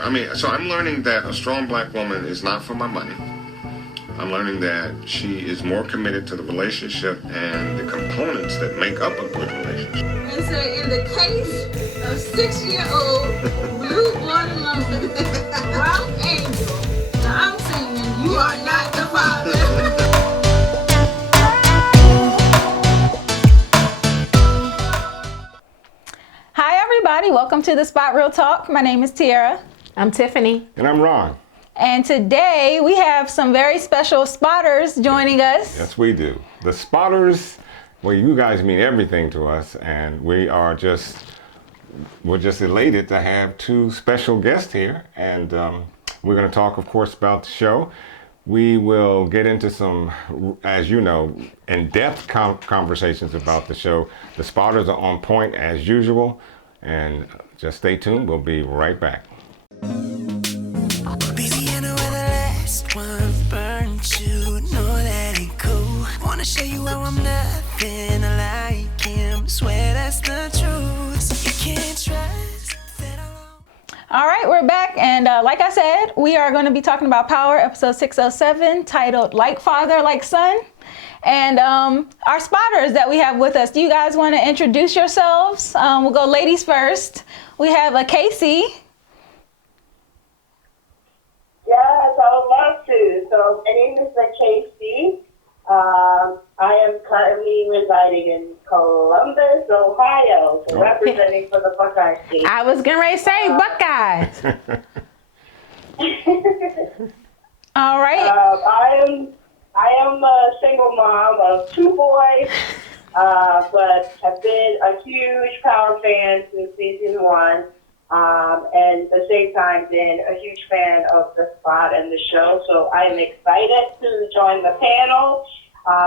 I mean, so I'm learning that a strong black woman is not for my money. I'm learning that she is more committed to the relationship and the components that make up a good relationship. And so in the case of 6-year-old blue blood lover, Ralph Angel, I'm singing, you are not the father. Hi everybody, welcome to the Spot Real Talk. My name is Tiara. I'm Tiffany. And I'm Ron. And today we have some very special spotters joining us. Yes, we do. The spotters, well, you guys mean everything to us, and we're just elated to have two special guests here. And we're going to talk, of course, about the show. We will get into some, as you know, in-depth conversations about the show. The spotters are on point as usual, and just stay tuned. We'll be right back. Wanna show you how I'm nothing like him. Swear that's the truth. So you can't trust that All right, we're back, and like I said, we are going to be talking about Power, episode 607, titled Like Father, Like Son. And our spotters that we have with us, do you guys want to introduce yourselves? We'll go ladies first. We have Casey. Yes, I would love to. So my name is Casey. I am currently residing in Columbus, Ohio, so representing for the Buckeye State. I was getting ready to say Buckeyes. All right. I am a single mom of two boys, but have been a huge Power fan since season 1. And at the same time been a huge fan of the spot and the show. So I am excited to join the panel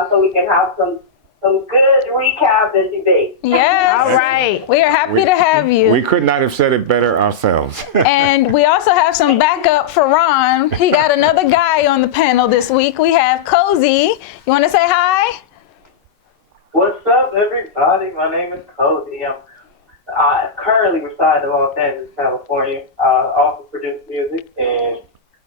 so we can have some good recap and debate. Yes. All right. We are happy to have you. We could not have said it better ourselves. And we also have some backup for Ron. He got another guy on the panel this week. We have Cozy. You want to say hi? What's up, everybody? My name is Cozy. I currently reside in Los Angeles, California. I also produce music, and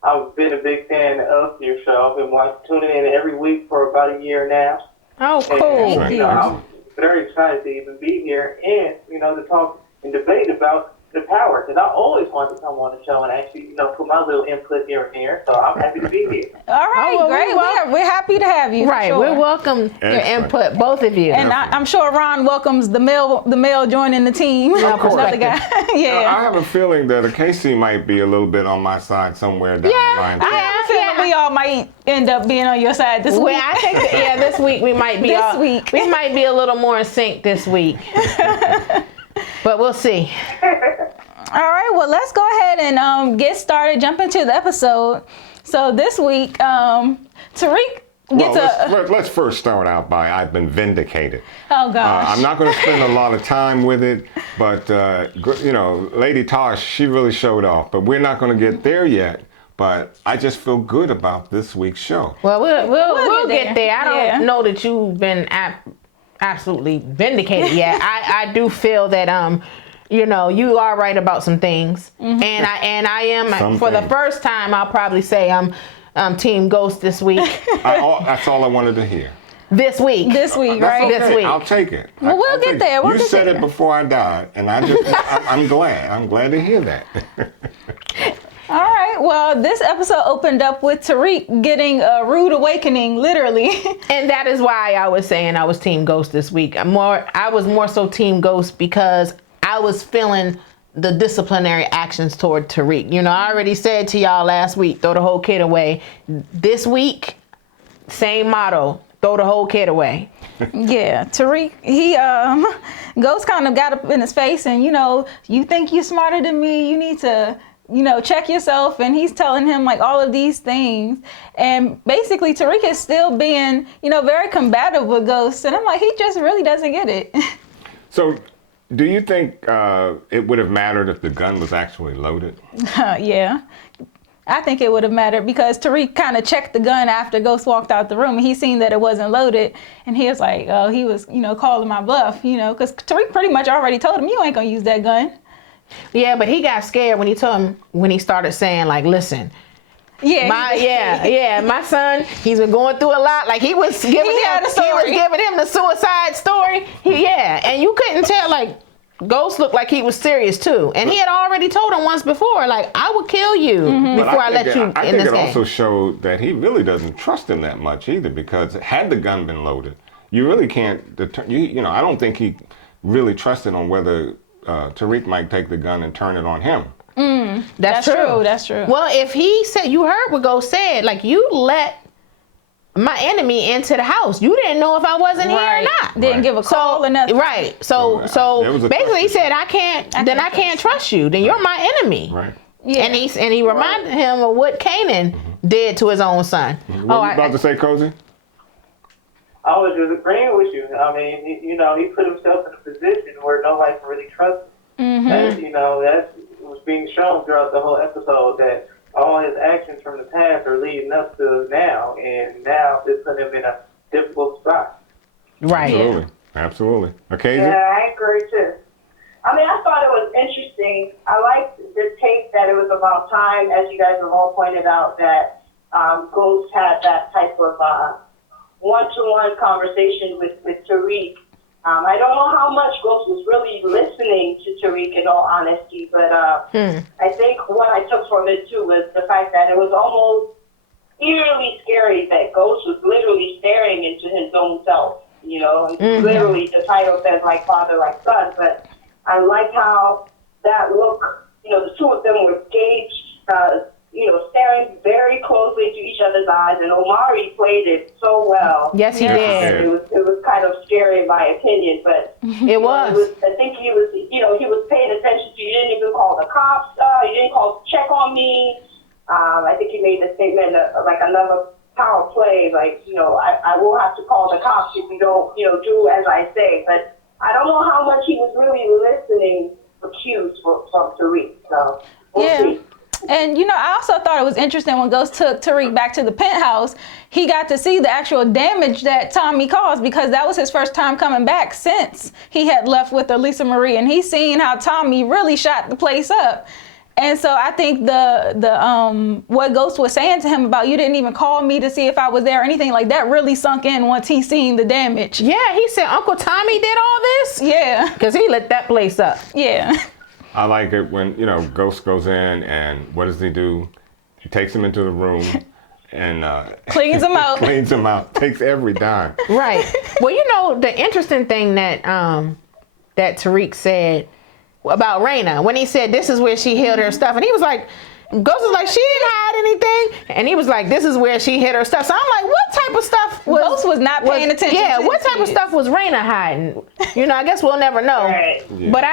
I've been a big fan of your show. I've been tuning in every week for about a year now. Oh, cool. And, I'm very excited to even be here and, to talk and debate about the power. Because I always wanted to come on the show and actually, put my little input here and there. So I'm happy to be here. All right, great. We're happy to have you. Right, sure. we welcome your input, both of you. And I'm sure Ron welcomes the male joining the team. Another guy. Yeah. I have a feeling that Casey might be a little bit on my side somewhere down the line. I have a feeling we all might end up being on your side this week. Well, I think this week we might be we might be a little more in sync this week. But we'll see. All right, well, let's go ahead and get started, jump into the episode. So this week, Tariq gets let's first start out by I've been vindicated. Oh, gosh. I'm not going to spend a lot of time with it, but, Lady Tasha, she really showed off. But we're not going to get there yet. But I just feel good about this week's show. Well, we'll get there. I don't know that you've been absolutely vindicated yet. I do feel that you are right about some things, and I am for the first time. I'll probably say I'm Team Ghost this week. That's all I wanted to hear. This week, right? Okay. This week. I'll take it. Well, we'll get there. You said it before I died, and I'm glad. I'm glad to hear that. All right. Well, this episode opened up with Tariq getting a rude awakening, literally. And that is why I was saying I was Team Ghost this week. I was more so Team Ghost because I was feeling the disciplinary actions toward Tariq. I already said to y'all last week, throw the whole kid away. This week, same motto, throw the whole kid away. Yeah, Tariq, he Ghost kind of got up in his face and, you think you're smarter than me, you need to check yourself, and he's telling him like all of these things, and basically Tariq is still being, very combative with Ghost, and I'm like, he just really doesn't get it. So, do you think it would have mattered if the gun was actually loaded? Yeah, I think it would have mattered because Tariq kind of checked the gun after Ghost walked out the room, and he seen that it wasn't loaded, and he was like, oh, he was, calling my bluff, because Tariq pretty much already told him, you ain't gonna use that gun. Yeah, but he got scared when he started saying like, listen. Yeah, my son, he's been going through a lot. Like he was giving him the suicide story. And you couldn't tell like Ghost looked like he was serious too. And he had already told him once before, like, I would kill you before I let you in this game. I think it also showed that he really doesn't trust him that much either, because had the gun been loaded, you really can't I don't think he really trusted on whether Tariq might take the gun and turn it on him. That's true. That's true. Well, if he said, you heard what Ghost said, like, you let my enemy into the house. You didn't know if I wasn't here or not. Didn't give a call or nothing. Right. So basically he said, I can't trust you. Then you're my enemy. Right. Yeah. And he reminded him of what Kanan did to his own son. What were you about to say, Cozy? I was just agreeing with you. I mean, he put himself in a position where nobody can really trust him. That was being shown throughout the whole episode, that all his actions from the past are leading up to now, and now it's putting him in a difficult spot. Right. Absolutely. Okay. Yeah, I agree too. I mean, I thought it was interesting. I liked the take that it was about time, as you guys have all pointed out, that Ghost had that type of one-to-one conversation with Tariq. I don't know how much Ghost was really listening to Tariq, in all honesty, but I think what I took from it too was the fact that it was almost eerily scary that Ghost was literally staring into his own self. Literally, the title says like father, like son, but I like how that look, the two of them were gauged, staring very closely to each other's eyes, and Omari played it so well. Yes, he did. It was kind of scary in my opinion, but it was. I think he was, he was paying attention to you. You didn't even call the cops. You didn't call to check on me. I think he made the statement like another power play, like, I will have to call the cops if you don't, do as I say. But I don't know how much he was really listening for cues from Tariq. So we'll see. And, I also thought it was interesting when Ghost took Tariq back to the penthouse, he got to see the actual damage that Tommy caused, because that was his first time coming back since he had left with Elisa Marie, and he's seen how Tommy really shot the place up. And so I think the what Ghost was saying to him about, you didn't even call me to see if I was there or anything like that, really sunk in once he seen the damage. Yeah, he said Uncle Tommy did all this? Yeah. Because he lit that place up. Yeah. I like it when, Ghost goes in, and what does he do? He takes him into the room and cleans him out. Cleans him out. Takes every dime. Right. Well, the interesting thing that that Tariq said about Raina, when he said this is where she hid her stuff, and he was like, Ghost was like, she didn't hide anything, and he was like, this is where she hid her stuff. So I'm like, what type of stuff was Ghost was not paying attention? Yeah, to what type of stuff was Raina hiding? I guess we'll never know. Right. Yeah. But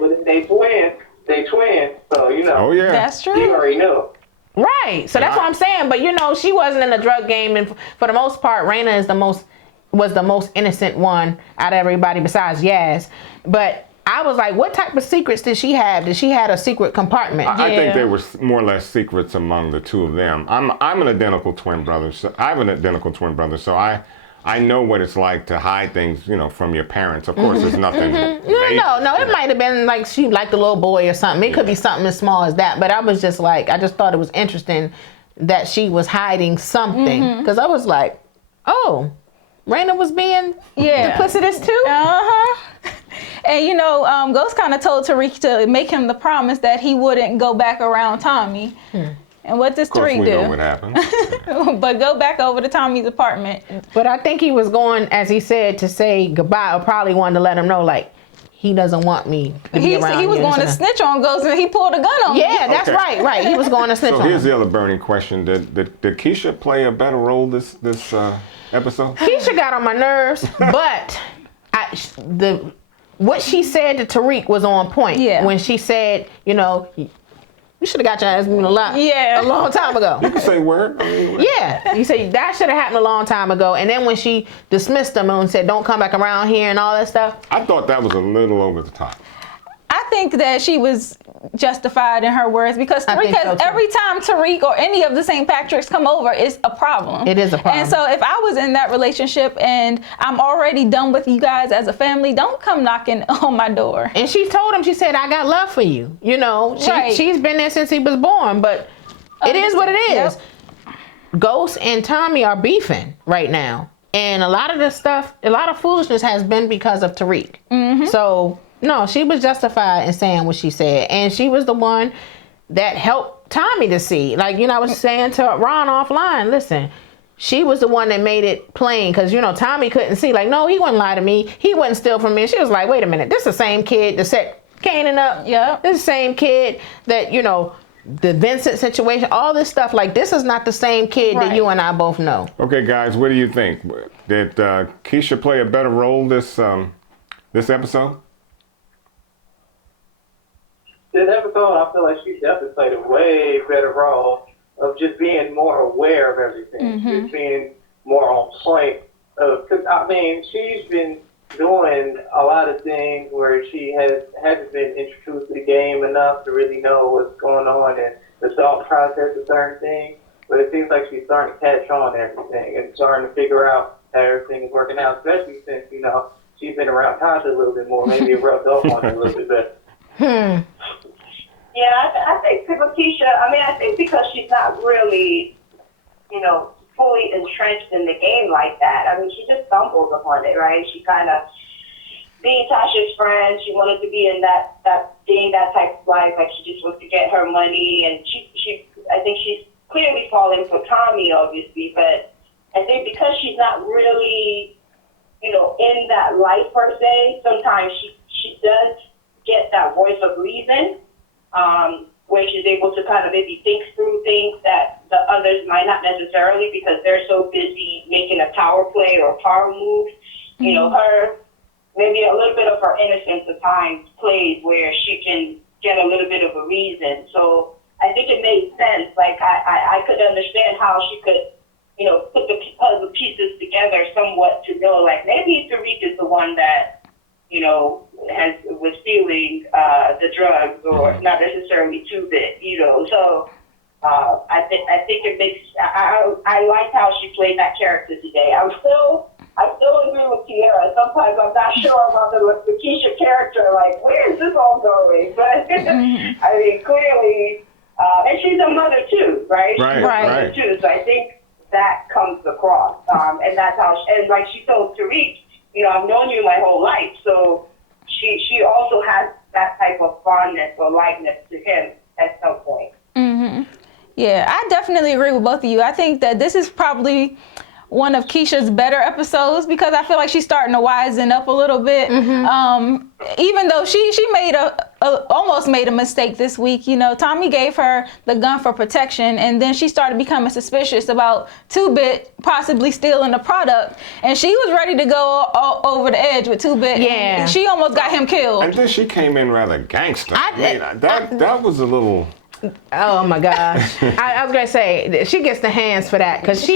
but they twins, so Oh yeah, that's true. You already know. Right. So that's what I'm saying. But she wasn't in the drug game, and for the most part, Raina was the most innocent one out of everybody besides Yaz. But I was like, what type of secrets did she have? Did she have a secret compartment? I think there were more or less secrets among the two of them. I'm an identical twin brother. So I have an identical twin brother, so I know what it's like to hide things, from your parents. Of course, there's nothing. No. It might have been like she liked a little boy or something. It could be something as small as that. But I was just like, I just thought it was interesting that she was hiding something, because I was like, oh, Raina was being duplicitous too. And Ghost kind of told Tariq to make him the promise that he wouldn't go back around Tommy. And what does Tariq do? Know what happened. But go back over to Tommy's apartment. But I think he was going, as he said, to say goodbye, or probably wanted to let him know, like, he doesn't want me to be around. He was going to snitch on Ghost, and he pulled a gun on him. Yeah, that's right. He was going to snitch on him. So here's the other burning question: Did Keisha play a better role this episode? Keisha got on my nerves, but what she said to Tariq was on point. Yeah. When she said, you should have got your ass moving a long time ago. You can say word. Yeah, you say that should have happened a long time ago. And then when she dismissed him and said, don't come back around here and all that stuff. I thought that was a little over the top. I think that she was justified in her words because I Tariq think so, has, too. every time Tariq or any of the St. Patricks come over, it's a problem. It is a problem. And so if I was in that relationship and I'm already done with you guys as a family, don't come knocking on my door. And she told him, she said, I got love for you. You know, she's been there since he was born, but it is what it is. Yep. Ghost and Tommy are beefing right now. And a lot of this stuff, a lot of foolishness has been because of Tariq. Mm-hmm. So, no, she was justified in saying what she said. And she was the one that helped Tommy to see. Like, you know, I was saying to Ron offline, listen, she was the one that made it plain. Because, you know, Tommy couldn't see. Like, no, he wouldn't lie to me. He wouldn't steal from me. She was like, wait a minute. This is the same kid that set Kanan up. Yeah. This is the same kid that, you know, the Vincent situation, all this stuff, like this is not the same kid that you and I both know. Okay, guys, what do you think? Did Keisha play a better role this episode? This episode, I feel like she definitely played a way better role of just being more aware of everything, just being more on point. Because, I mean, she's been doing a lot of things where she hasn't been introduced to the game enough to really know what's going on and the thought process of certain things. But it seems like she's starting to catch on to everything and starting to figure out how everything is working out, especially since, you know, she's been around Tasha a little bit more. Maybe it rubbed off on her a little bit better. Yeah, I think Keisha, I think because she's not really, you know, fully entrenched in the game like that. I mean, she just stumbled upon it, right? She kind of, being Tasha's friend, she wanted to be in that being that type of life. Like, she just wants to get her money, and I think she's clearly falling for Tommy, obviously, but I think because she's not really, you know, in that life per se, sometimes she does get that voice of reason, where she's able to kind of maybe think through things that the others might not necessarily, because they're so busy making a power play or a power move. You know, her, maybe a little bit of her innocence at times plays where she can get a little bit of a reason. So I think it made sense. Like, I could understand how she could, you know, put the puzzle pieces together somewhat to know, like, maybe Tariq is the one that, you know, was stealing the drugs, or not necessarily Two-Bit, you know. So I think it makes. I liked how she played that character today. I still agree with Kiera. Sometimes I'm not sure about the Keisha character. Like, where is this all going? But I mean, clearly, and she's a mother too, right? Right. Too. So I think that comes across, and that's how. And like she told Tariq, you know, I've known you my whole life, so she also has that type of fondness or likeness to him at some point. Yeah, I definitely agree with both of you. I think that this is probably one of Keisha's better episodes because I feel like she's starting to wisen up a little bit. Even though she made almost made a mistake this week. You know, Tommy gave her the gun for protection, and then she started becoming suspicious about Two-Bit possibly stealing the product, and she was ready to go over the edge with Two-Bit. Yeah, and she almost got him killed. And then she came in rather gangster. That was a little. Oh my gosh. I was gonna say she gets the hands for that because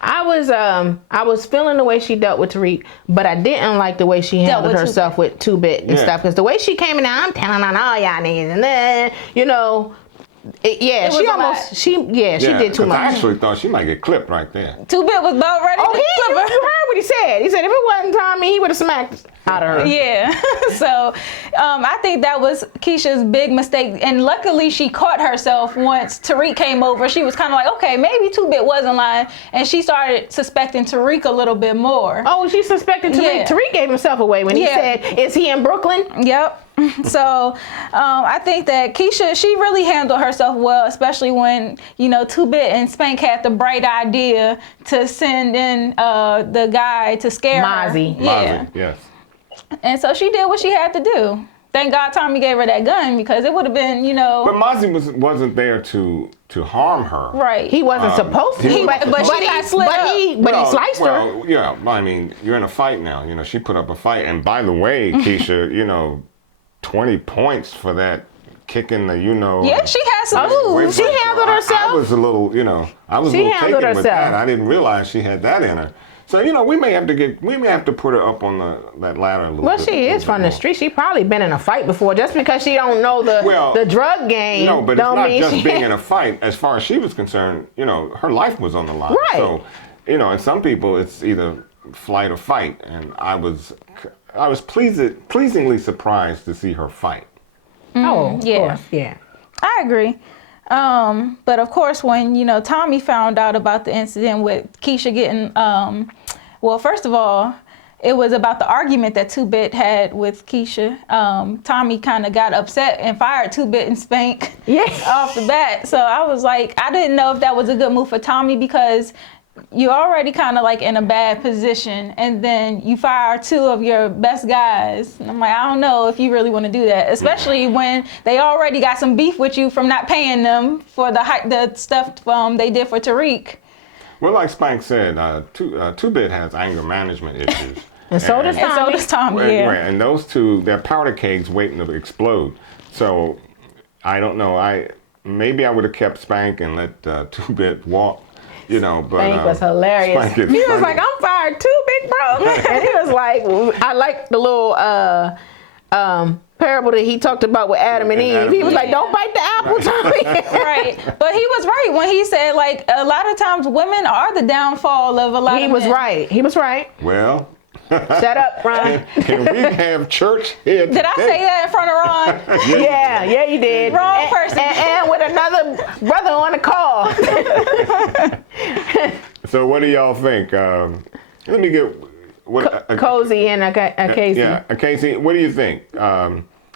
I was feeling the way she dealt with Tariq, but I didn't like the way she handled herself with Two-Bit and stuff, because the way she came in, I'm telling on all y'all niggas, and then, you know, she did too much. I actually thought she might get clipped right there. Two-Bit was about ready to clip her. You heard what he said. He said if it wasn't Tommy, he would have smacked out of her. Yeah. So I think that was Keisha's big mistake. And luckily she caught herself once Tariq came over. She was kind of like, okay, maybe Two-Bit wasn't lying. And she started suspecting Tariq a little bit more. Oh, she suspected Tariq. Yeah. Tariq gave himself away when he said, is he in Brooklyn? Yep. So I think that Keisha, she really handled herself well, especially when, you know, Two-Bit and Spank had the bright idea to send in the guy to scare Mozzie. her. Yeah. Mozzie, yes. And so she did what she had to do. Thank God Tommy gave her that gun, because it would have been, you know. But Mozzie wasn't there to harm her. Right. He wasn't supposed to. But he sliced her. Well, yeah, I mean, you're in a fight now. You know, she put up a fight. And by the way, Keisha, you know, 20 points for that kick in the, you know. Yeah, she had some moves. She handled herself. I was a little, you know, taken with that. I didn't realize she had that in her. So we may have to put her up on that ladder a little Well, bit. she is from the street. She probably been in a fight before. Just because she don't know the drug game, No, but it's don't not mean just she being in a fight. As far as she was concerned, her life was on the line. Right. So, and some people, it's either flight or fight. And I was pleasingly surprised to see her fight. Oh, of yeah. course, yeah. I agree. But of course, when, Tommy found out about the incident with Keisha getting, well, first of all, it was about the argument that 2-Bit had with Keisha. Tommy kind of got upset and fired 2-Bit and Spank off the bat. So I was like, I didn't know if that was a good move for Tommy because you're already kind of like in a bad position, and then you fire 2 of your best guys. And I'm like, I don't know if you really want to do that, especially when they already got some beef with you from not paying them for the stuff they did for Tariq. Well, like Spank said, 2-Bit has anger management issues. And so does Tommy. Yeah. Right, and those two, they're powder kegs waiting to explode. So I don't know. Maybe I would have kept Spank and let 2-Bit walk. But Spank was hilarious. He was like, "I'm fired too, big bro," and he was like, "I like the little parable that he talked about with Adam and Eve." He was like, "Don't bite the apple, Tommy." Right, but he was right when he said like a lot of times women are the downfall of a lot of men. He was right. Well. Shut up, Ron. Can we have church here today? Did I say that in front of Ron? Yeah, you did. Wrong person. And with another brother on the call. So what do y'all think? Let me get Cozy and Casey. Yeah, Casey. What do you think?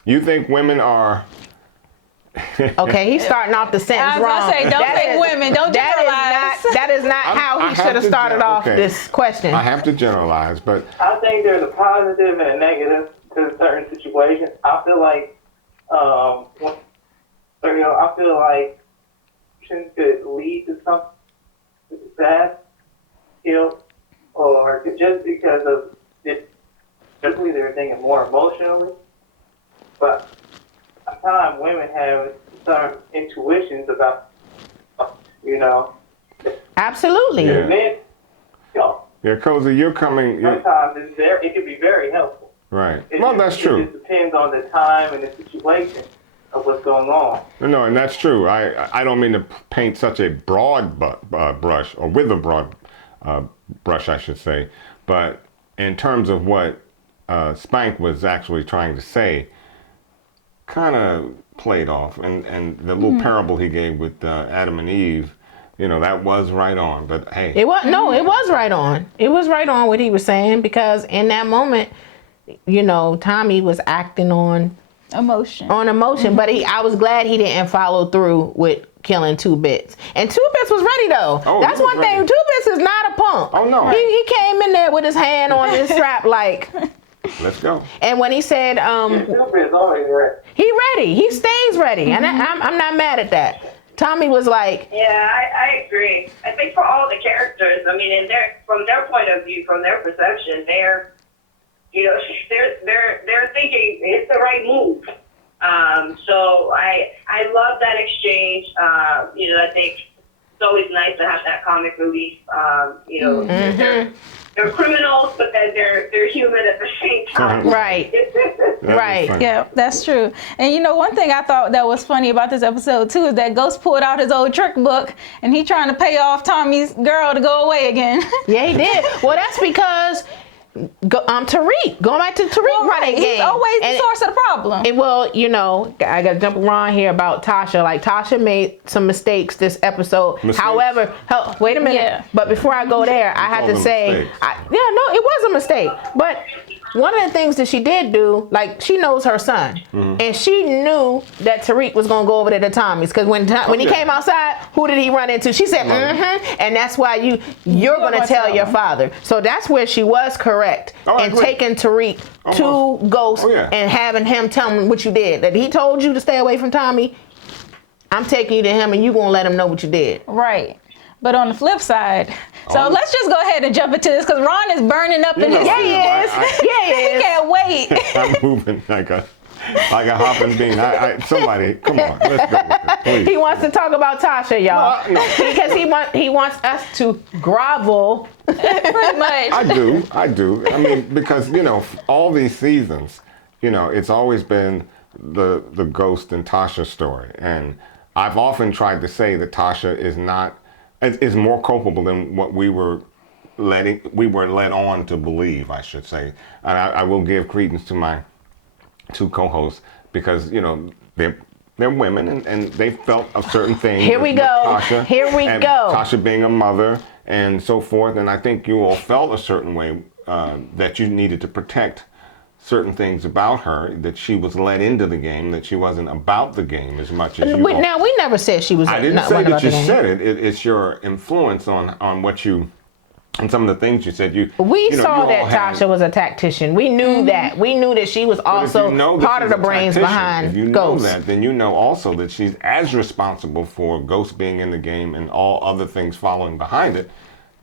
You think women are? Okay, he's starting off the sentence wrong. I was gonna say, don't say women. Don't generalize. That is not how he should have started off this question. I have to generalize, but I think there's a positive and a negative to certain situations. I feel like, I feel like could lead to something success, or just because of it. Simply, they're thinking more emotionally, but. Sometimes women have some intuitions about, Absolutely. Yeah. Men, yeah, Cozy, you're coming. Sometimes it can be very helpful. Right. Well, that's true. It just depends on the time and the situation of what's going on. No, and that's true. I don't mean to paint such a broad brush, or with a broad brush, I should say. But in terms of what Spank was actually trying to say, kind of played off, and the little parable he gave with Adam and Eve, that was right on. But hey, it was right on. It was right on what he was saying, because in that moment, Tommy was acting on emotion. But I was glad he didn't follow through with killing 2-Bits. And 2-Bits was ready though. Oh, that's one thing. 2-Bits is not a punk. Oh no. He came in there with his hand on his strap like. Let's go. And when he said, he ready. He stays ready. And I'm not mad at that. Tommy was like, yeah, I agree. I think for all the characters, I mean, from their point of view, from their perception, they're thinking it's the right move. So I love that exchange. I think it's always nice to have that comic relief. They're criminals, but then they're human at the same time. Right. Right. Yeah, that's true. And one thing I thought that was funny about this episode too is that Ghost pulled out his old trick book and he trying to pay off Tommy's girl to go away again. Yeah, he did. Well, that's because Tariq, going back to Tariq running game. He's always the source of the problem. I got to jump around here about Tasha. Like, Tasha made some mistakes this episode. Mistakes? However, wait a minute. Yeah. But before I go there, I had to say, it was a mistake. But one of the things that she did do, like, she knows her son. Mm-hmm. And she knew that Tariq was going to go over to the Tommies. Because when he came outside, who did he run into? She said, and that's why you're going to tell your father. So that's where she was correct in taking Tariq to Ghost and having him tell him what you did. That he told you to stay away from Tommy. I'm taking you to him and you're going to let him know what you did. Right. But on the flip side, so let's just go ahead and jump into this because Ron is burning up in his. Yeah, he is. He can't wait. I'm moving like like a hopping bean. Somebody, come on, let's go with it, please. He wants to talk about Tasha, y'all, because he wants us to grovel. Pretty much. I do. I mean, because all these seasons, it's always been the Ghost and Tasha story, and I've often tried to say that Tasha is more culpable than what we were led on to believe, I should say. And I will give credence to my two co-hosts because they're women and they felt a certain thing. Here we go. Tasha being a mother and so forth, and I think you all felt a certain way that you needed to protect certain things about her, that she was led into the game, that she wasn't about the game as much as you. Now, we never said she was. I didn't say that you said it. It's your influence on what you, and some of the things you said. We saw that Tasha was a tactician. We knew that. We knew that she was also part of the brains behind Ghost. If you know that, then you know also that she's as responsible for Ghost being in the game and all other things following behind it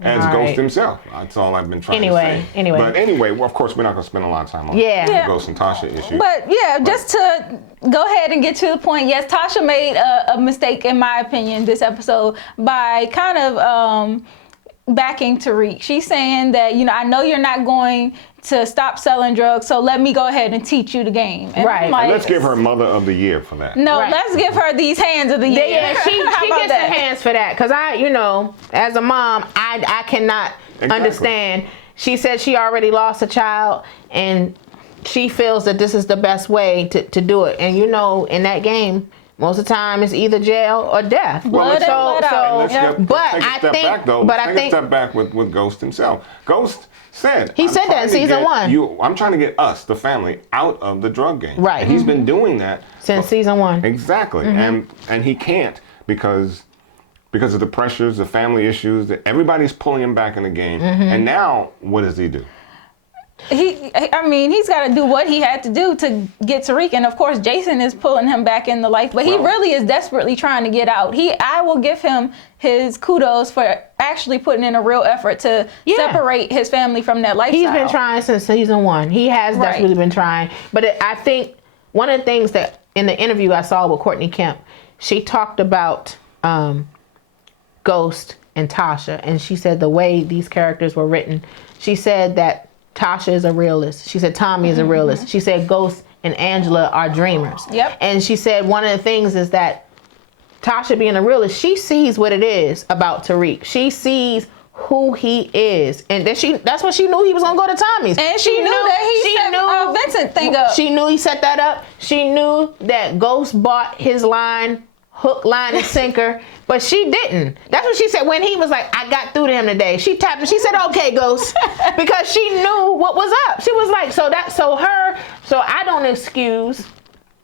as Ghost himself. That's all I've been trying to say. But anyway, well, of course, we're not going to spend a lot of time on the Ghost and Tasha issue. But just to go ahead and get to the point, yes, Tasha made a mistake, in my opinion, this episode by kind of backing Tariq. She's saying that, I know you're not going to stop selling drugs, so let me go ahead and teach you the game. And and let's give her Mother of the Year for that. No, let's give her these Hands of the Year. Yeah, she gets the hands for that. Because as a mom, I cannot understand. She said she already lost a child, and she feels that this is the best way to do it. And in that game, most of the time it's either jail or death. But I think take a step back with Ghost himself. Ghost said that in season 1. I'm trying to get us, the family, out of the drug game. Right. And he's been doing that since season 1. Exactly. And he can't because of the pressures, the family issues, that everybody's pulling him back in the game. And now what does he do? He's got to do what he had to do to get Tariq, and of course Jason is pulling him back in the life, but he really is desperately trying to get out. I will give him his kudos for actually putting in a real effort to separate his family from that lifestyle. He's been trying since season 1. He has desperately been trying, but I think one of the things that in the interview I saw with Courtney Kemp, she talked about Ghost and Tasha, and she said the way these characters were written, she said that Tasha is a realist. She said Tommy is a realist. She said Ghost and Angela are dreamers. Yep. And she said one of the things is that Tasha being a realist, she sees what it is about Tariq. She sees who he is. And that's what she knew he was going to go to Tommy's. And she knew that he set Vincent thing up. She knew he set that up. She knew that Ghost bought his line, hook, line, and sinker. But she didn't. That's what she said when he was like, I got through to him today. She tapped him. She said, okay, Ghost. Because she knew what was up. She was like, so I don't excuse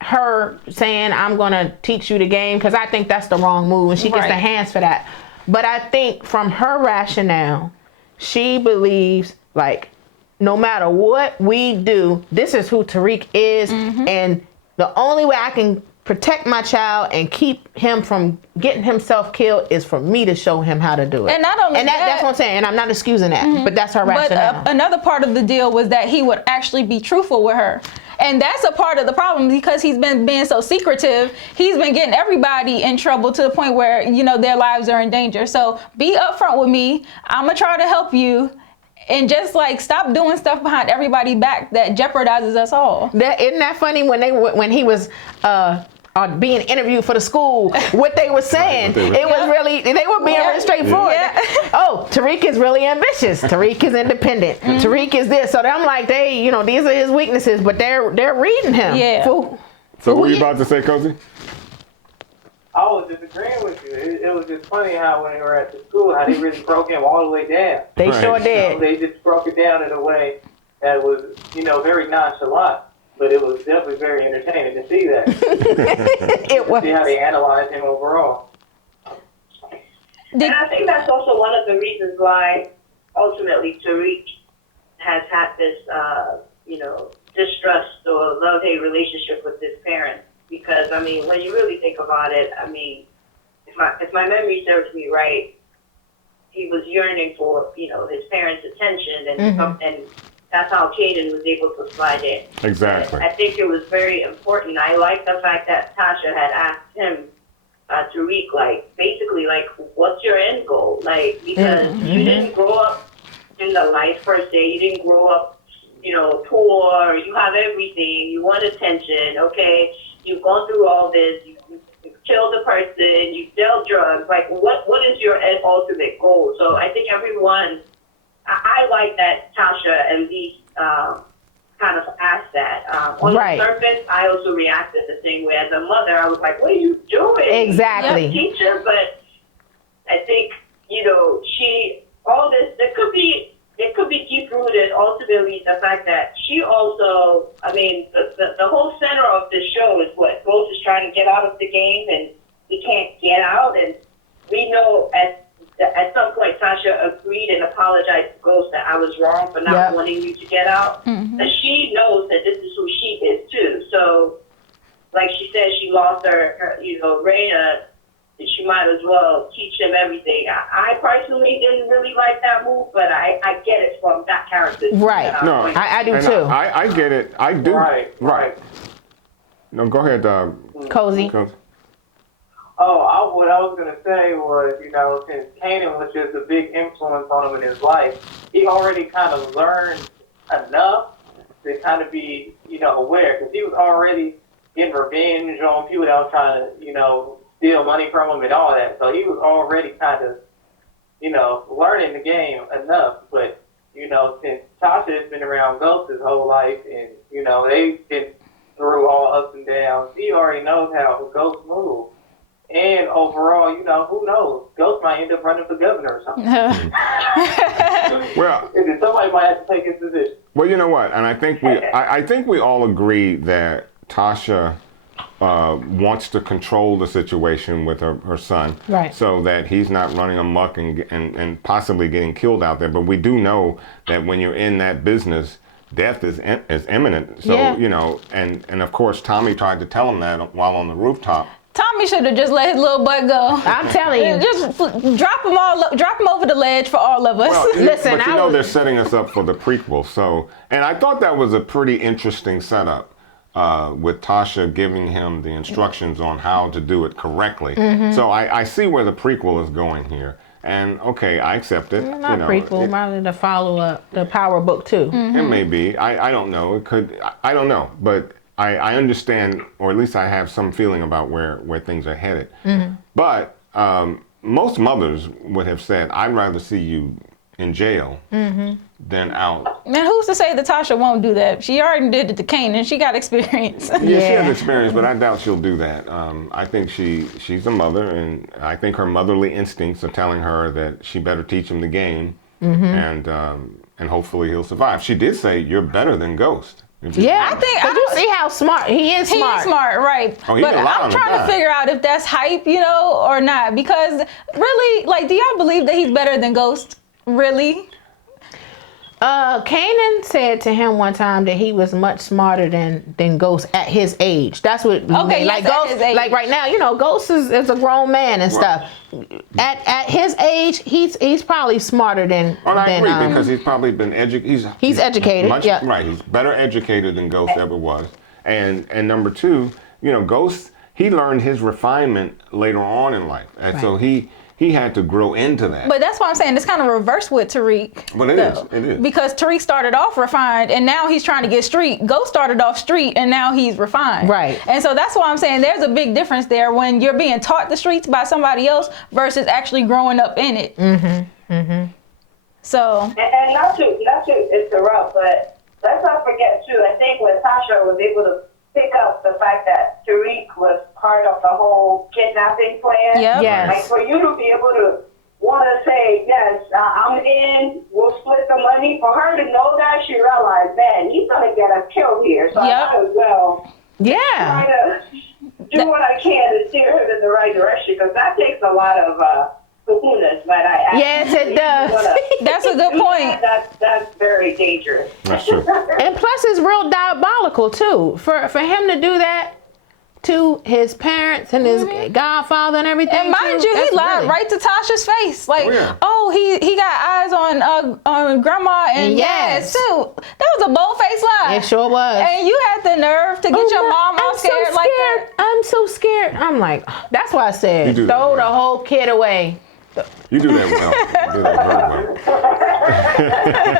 her saying, I'm going to teach you the game, because I think that's the wrong move. And she gets the hands for that. But I think from her rationale, she believes, like, no matter what we do, this is who Tariq is. And the only way I can protect my child and keep him from getting himself killed is for me to show him how to do it. And not only that's what I'm saying. And I'm not excusing that, but that's her rationale. But another part of the deal was that he would actually be truthful with her. And that's a part of the problem, because he's been being so secretive. He's been getting everybody in trouble to the point where, their lives are in danger. So be upfront with me. I'm going to try to help you. And just stop doing stuff behind everybody's back that jeopardizes us all. Isn't that funny when he was being interviewed for the school, what they were saying, they were being really straightforward. Oh, Tariq is really ambitious. Tariq is independent. Tariq is this. So I'm like, these are his weaknesses, but they're reading him. Yeah. So what were you about to say, Cozy? I was just agreeing with you. It was just funny how when they were at the school, how they really broke him all the way down. They sure did. They just broke it down in a way that was, very nonchalant. But it was definitely very entertaining to see that. It was. See how they analyzed him overall. And I think that's also one of the reasons why ultimately Tariq has had this, distrust or love-hate relationship with his parents. Because, when you really think about it, if my memory serves me right, he was yearning for, his parents' attention and that's how Kaden was able to slide in. Exactly. I think it was very important. I like the fact that Tasha had asked him, Tariq, like, basically, like, what's your end goal? Like, because you didn't grow up in the life per se. You didn't grow up, you know, poor. You have everything. You want attention, okay? You've gone through all this. You killed a person. You dealt drugs. Like, what is your ultimate goal? So I think everyone, I like that Tasha at least kind of asked that. On the surface, I also reacted the same way. As a mother, I was like, what are you doing? Exactly. You're a teacher, but I think, you know, all this, it could be deep-rooted, ultimately, the fact that she also, I mean, the whole center of the show is what Ghost is trying to get out of the game, and he can't get out, and we know at some point Tasha agreed and apologized to Ghost that I was wrong for not wanting you to get out, but she knows that this is who she is, too, so, like she said, she lost her you know, Raina. She might as well teach him everything. I personally didn't really like that move, but I get it from that character. Right. No, I do too. I get it. I do. Right. No, go ahead, Cozy. Oh, what I was going to say was, you know, since Kanan was just a big influence on him in his life, he already kind of learned enough to kind of be, you know, aware, because he was already getting revenge on people that was trying to, you know, steal money from him and all that. So he was already kind of, you know, learning the game enough. But, you know, since Tasha has been around Ghost his whole life and, you know, they've been through all ups and downs, he already knows how Ghost moves. And overall, you know, who knows? Ghost might end up running for governor or something. Well, somebody might have to take his position. Well, you know what? And I think we all agree that Tasha wants to control the situation with her son, right, so that he's not running amok and possibly getting killed out there. But we do know that when you're in that business, death is imminent. So, you know, and of course, Tommy tried to tell him that while on the rooftop. Tommy should have just let his little butt go. I'm telling you. Just drop him over the ledge for all of us. Well, Listen, but you know they're setting us up for the prequel. So, and I thought that was a pretty interesting setup. With Tasha giving him the instructions on how to do it correctly. So I see where the prequel is going here. And okay, I accept it. Not prequel, probably the follow-up, the Power Book 2. It may be. I don't know. It could. I don't know. But I understand, or at least I have some feeling about where things are headed. But most mothers would have said, I'd rather see you in jail than out. And who's to say that Tasha won't do that? She already did it to Kanan. She got experience. Yeah, she has experience, but I doubt she'll do that. I think she's a mother, and I think her motherly instincts are telling her that she better teach him the game, and hopefully he'll survive. She did say, "You're better than Ghost." Yeah, I think. Did you see how smart he is? He is smart, right? Oh, but I'm trying to figure out if that's hype, you know, or not. Because really, like, do y'all believe that he's better than Ghost? Really? Kanan said to him one time that he was much smarter than Ghost at his age. That's what. Okay, like yes, Ghost, at his age. like right now, you know, Ghost is a grown man and stuff. At his age, he's probably smarter than. Well, I agree because he's probably been educated. He's educated. Right. He's better educated than Ghost ever was. And number two, you know, Ghost, he learned his refinement later on in life, and so he had to grow into that. But that's why I'm saying it's kind of reverse with Tariq. But it is. Because Tariq started off refined and now he's trying to get street. Ghost started off street and now he's refined. Right. And so that's why I'm saying there's a big difference there when you're being taught the streets by somebody else versus actually growing up in it. So. And not to interrupt, but let's not forget too, I think when Tasha was able to pick up the fact that Tariq was part of the whole kidnapping plan. Yep. Yes. Like for you to be able to want to say, yes, I'm in, we'll split the money. For her to know that, she realized, man, he's going to get us killed here. So I might as well try to do what I can to steer her in the right direction, because that takes a lot of kahunas. But yes, it does. That's a good point. That's very dangerous. That's true. And plus, it's real diabolical too. For him to do that, to his parents and his godfather and everything. And mind you, he lied right to Tasha's face. Like, he got eyes on grandma and yes too. That was a bold-faced lie. It sure was. And you had the nerve to get your mom all scared like that. I'm so scared. I'm like, that's why I said throw the whole kid away. You do that well. You do that very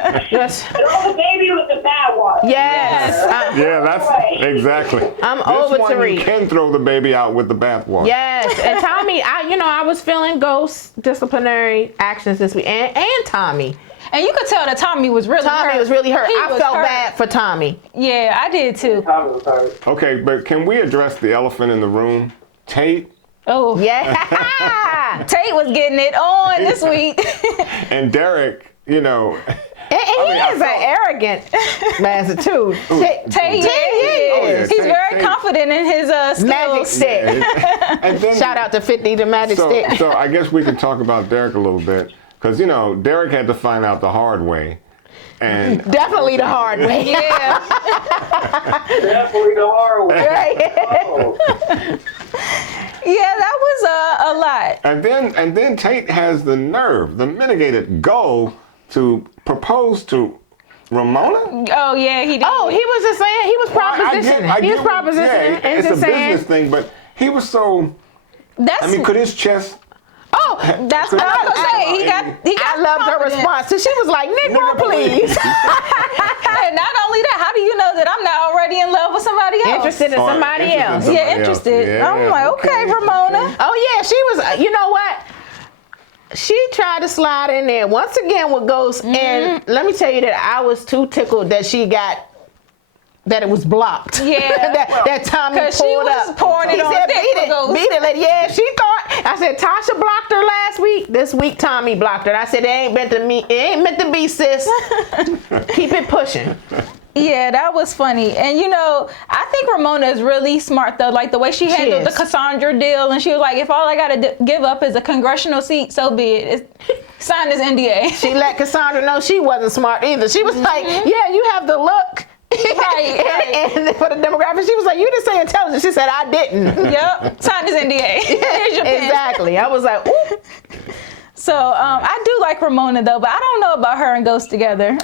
well. Yes. Throw the baby with the bad one. Yes. Yeah, that's exactly. I'm over Tariq. You can throw the baby out with the bathwater. Yes, and Tommy, I was feeling Ghost disciplinary actions this week, and Tommy. And you could tell that Tommy was really hurt. Tommy was really hurt. I felt hurt. bad for Tommy. Yeah, I did too. Tommy was hurt. Okay, but can we address the elephant in the room? Tate. Oh. Yeah. Tate was getting it on this week. And Derek, And he has an arrogant attitude. Tate is. He's very confident in his skills. Magic stick. And then, Shout out to 50, the magic stick. So I guess we can talk about Derek a little bit. Because, Derek had to find out the hard way. And definitely the hard way. Yeah. Definitely the hard way. Right. Yeah, that was a lot. And then Tate has the nerve, the mitigated goal to propose to Ramona? Oh, yeah, he did. Oh, he was just saying, he was propositioning. He was propositioning. Yeah, it's a business thing, but he was so, could his chest... Oh, that's what I was going to say. He got I loved her confidence. response. So she was like, Negro, please. And not only that, how do you know that I'm not already in love with somebody else? Interested in somebody else. Yeah, interested. Yeah. I'm like, okay, Ramona. Oh, yeah, she was, you know what? She tried to slide in there once again with Ghost. And let me tell you that I was too tickled that that it was blocked. Yeah. that Tommy pulled she was up. pouring it He on said, thick for Ghost. beat it. Like, yeah, she thought. I said, Tasha blocked her last week. This week, Tommy blocked her. And I said, it ain't meant to be, sis. Keep it pushing. Yeah, that was funny. And I think Ramona is really smart though. Like the way she handled the Cassandra deal, and she was like, if all I gotta give up is a congressional seat, so be it. Sign this NDA. She let Cassandra know she wasn't smart either. She was like, yeah, you have the look. Right. And for the demographic, she was like, you didn't say intelligent. She said, I didn't. Yep. Sign this NDA. Here's your pen. Exactly. I was like, ooh. So I do like Ramona though, but I don't know about her and Ghost together.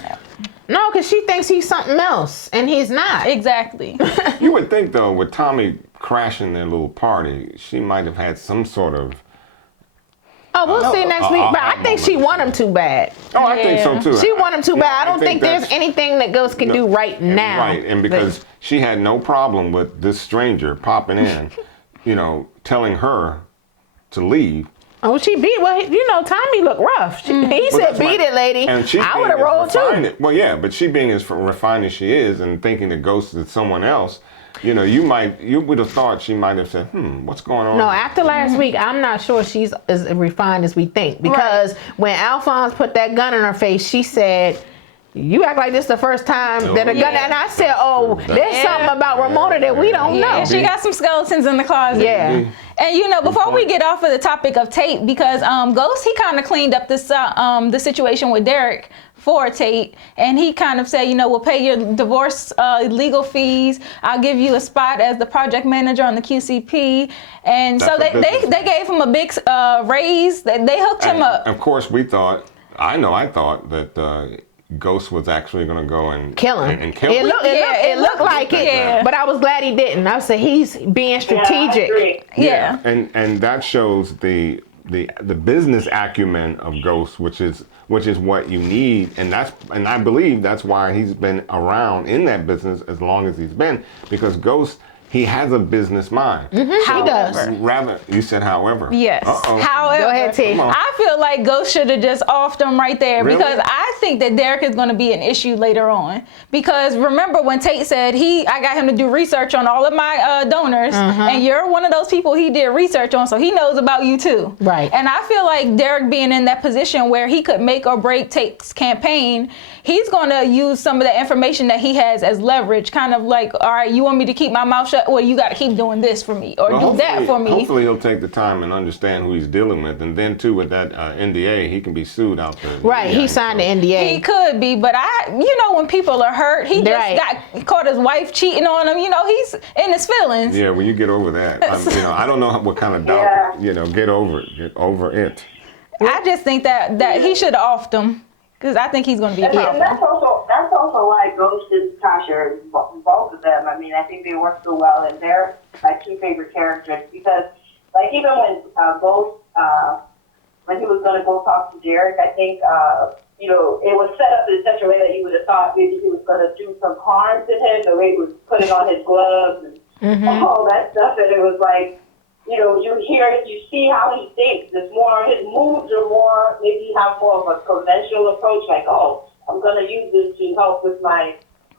No, because she thinks he's something else, and he's not. Exactly. You would think, though, with Tommy crashing their little party, she might have had some sort of... Oh, we'll see next week, but I think she want him too bad. Oh, I think so, too. She want him too bad. I don't think there's anything that Ghost can do right now. Right, and because she had no problem with this stranger popping in, telling her to leave. Oh, she beat. Well, Tommy looked rough. He said, "Beat it, lady." And she I would have rolled too. Well, yeah, but she being as refined as she is, and thinking that Ghost is someone else, you would have thought she might have said, what's going on? No, after last week, I'm not sure she's as refined as we think, because when Alphonse put that gun in her face, she said, you act like this the first time that a gun, and I said, there's something about Ramona that we don't know. She got some skeletons in the closet. Yeah. And before we get off of the topic of Tate, because Ghost, he kind of cleaned up this the situation with Derek for Tate, and he kind of said, we'll pay your divorce legal fees. I'll give you a spot as the project manager on the QCP, and so they gave him a big raise. They hooked him up. Of course, I thought that Ghost was actually going to go and kill him. And kill him. It looked like it, yeah. But I was glad he didn't. I said he's being strategic. Yeah. And that shows the business acumen of Ghost, which is what you need, and I believe that's why he's been around in that business as long as he's been, because Ghost, he has a business mind. He does. You said however. Yes. Uh-oh. However, go ahead, T. I feel like Ghost should have just offed him right there, Really? because I think that Derek is going to be an issue later on. Because remember when Tate said I got him to do research on all of my donors, and you're one of those people he did research on, so he knows about you too. Right. And I feel like Derek being in that position where he could make or break Tate's campaign, he's going to use some of the information that he has as leverage, kind of like, all right, you want me to keep my mouth shut well, you got to keep doing this for me or do that for me. Hopefully he'll take the time and understand who he's dealing with, and then too with that NDA, he can be sued out there. Right, he signed the NDA. He could be, but when people are hurt, he just got caught his wife cheating on him. He's in his feelings. Yeah, when you get over that, I don't know what kind of doubt. Get over it. I just think that he should have offed him. Because I think he's going to be a And that's also why Ghost and Tasha, both of them, I mean, I think they work so well, and they're my two favorite characters, because, like, even when Ghost, when he was going to go talk to Derek, I think, it was set up in such a way that you would have thought maybe he was going to do some harm to him, the way he was putting on his gloves and all that stuff, and it was like, you see how he thinks. It's more, his moves are more, maybe have more of a conventional approach, like, I'm going to use this to help with my,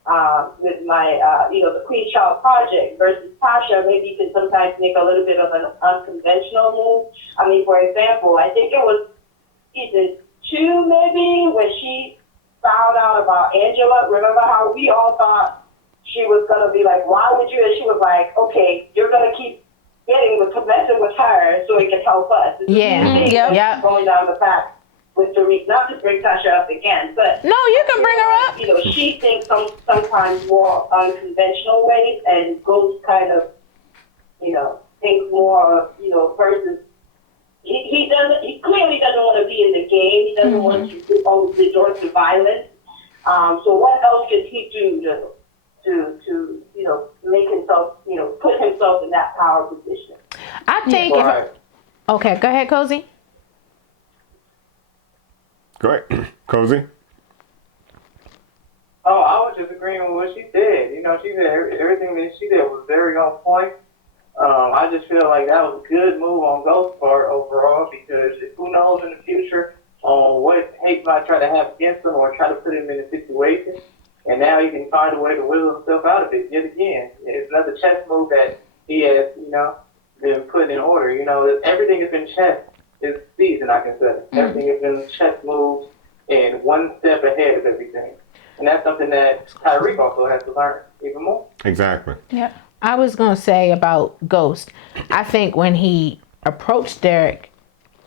the Queen Child project, versus Tasha, maybe you can sometimes make a little bit of an unconventional move. I mean, for example, I think it was season 2, maybe, when she found out about Angela. Remember how we all thought she was going to be like, why would you? And she was like, okay, you're going to keep messing with her so it can help us. Going down the path with Tariq, not to bring Tasha up again, but no, you can bring her up. She thinks sometimes more unconventional ways, and Ghost kind of, thinks more, versus he clearly doesn't want to be in the game. He doesn't want to resort to violence. So what else could he do to make himself, put himself in that power position? I think okay, go ahead, Cozy. Go ahead, Cozy. Oh, I was just agreeing with what she said. She said everything that she did was very on point. I just feel like that was a good move on Ghost's part overall, because who knows in the future what hate might try to have against him or try to put him in a situation. And now he can find a way to wiggle himself out of it yet again. It's another chess move that he has, been put in order. Everything has been chess this season, I can say. Everything has been chess moves and one step ahead of everything. And that's something that Tariq also has to learn even more. Exactly. Yeah. I was going to say about Ghost. I think when he approached Derek,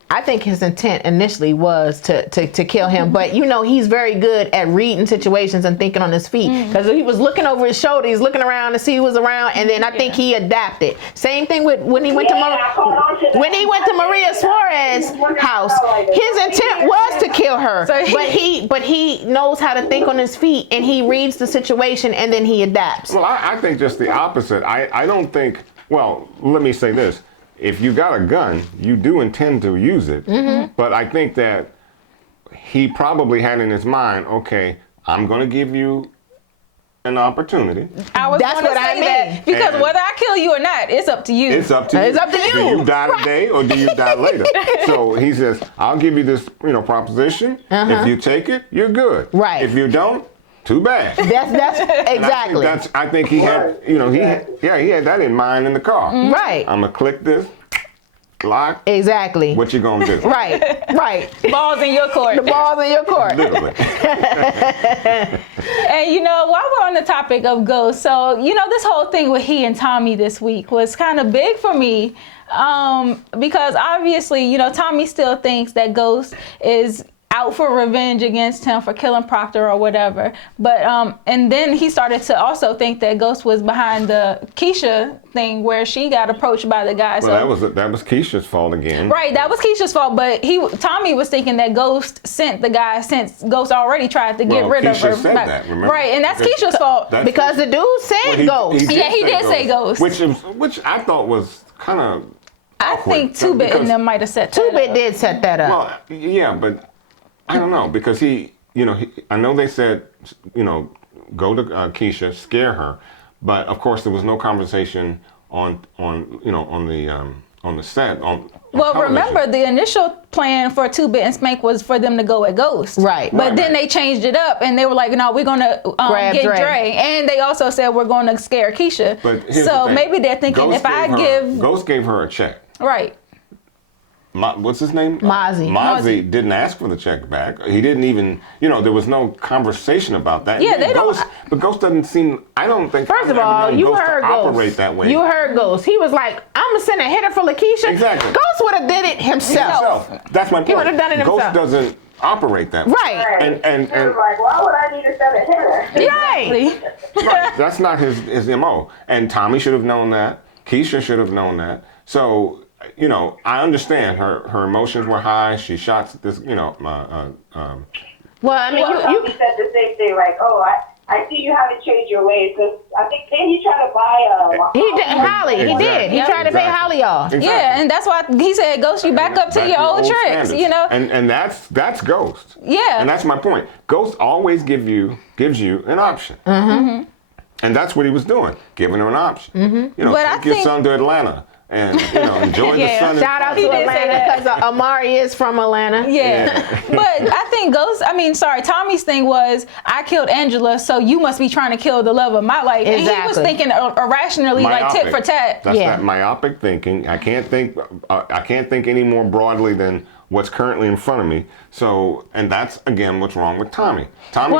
I think his intent initially was to kill him, but he's very good at reading situations and thinking on his feet, because he was looking over his shoulder, he's looking around to see who was around, and then I think he adapted. Same thing with when he went to Maria Suarez's house. His intent was to kill her, but he knows how to think on his feet, and he reads the situation, and then he adapts. Well, I think just the opposite. I don't think. Well, let me say this. If you got a gun, you do intend to use it. But I think that he probably had in his mind, okay, I'm going to give you an opportunity. That's what I mean. That because whether I kill you or not, it's up to you. It's up to you. It's up to you. Do you die today or do you die later? So he says, I'll give you this, proposition. If you take it, you're good. Right. If you don't, too bad. That's exactly. I think he had, he had that in mind in the car. Right. I'm gonna click this, lock. Exactly. What you gonna do? Right. Ball's in your court. The ball's in your court. Literally. And while we're on the topic of Ghost, so this whole thing with he and Tommy this week was kind of big for me, because obviously Tommy still thinks that Ghost is out for revenge against him for killing Proctor or whatever, but and then he started to also think that Ghost was behind the Keisha thing where she got approached by the guy. Well, that was Keisha's fault again. Right, that was Keisha's fault, but Tommy was thinking that Ghost sent the guy since Ghost already tried to get rid of her. Keisha said that, remember? Right, and that's Keisha's fault because the dude said Ghost. He did say Ghost, which I thought was kind of. I think Two-Bit and them might have set that Two-Bit up. did set that up. Well, yeah, but I don't know, because I know they said, go to Keisha, scare her, but of course there was no conversation on the set. Well, remember the initial plan for Two-Bit and Spank was for them to go at Ghost. Right. But then they changed it up and they were like, no, we're going to get Dre. And they also said we're going to scare Keisha. But here's so the thing. maybe they're thinking Ghost gave her a check. Right. what's his name? Mozzie. Mozzie didn't ask for the check back. He didn't even, there was no conversation about that. Yeah, they don't. But Ghost doesn't seem. I don't think. First of all, you heard Ghost operate that way. You heard Ghost. He was like, "I'm gonna send a hitter for Lakeisha." Exactly. Ghost would have did it himself. That's my point. He would have done it himself. Ghost doesn't operate that way. Right. And He was like, why would I need to send a hitter? Right. Right. That's not his MO. And Tommy should have known that. Keisha should have known that. So, I understand her emotions were high. She shot this, Well, I mean, Well, you said the same thing, like, oh, I see you haven't changed your ways. So I think then he tried to buy he did. Holly, he Exactly. did. He tried to pay Holly off. Exactly. Yeah, and that's why he said, Ghost, you back up to your old tricks, standards. And that's Ghost. Yeah. And that's my point. Ghost always gives you an option. Mm-hmm. And that's what he was doing, giving her an option. Mm-hmm. But take your son to Atlanta and enjoy the sun. Shout out to Atlanta because Omari is from Atlanta. Yeah. But I think Tommy's thing was, I killed Angela, so you must be trying to kill the love of my life. Exactly. And he was thinking irrationally, like tit for tat. That's that myopic thinking. I can't think any more broadly than what's currently in front of me. So, and that's again what's wrong with Tommy. Tommy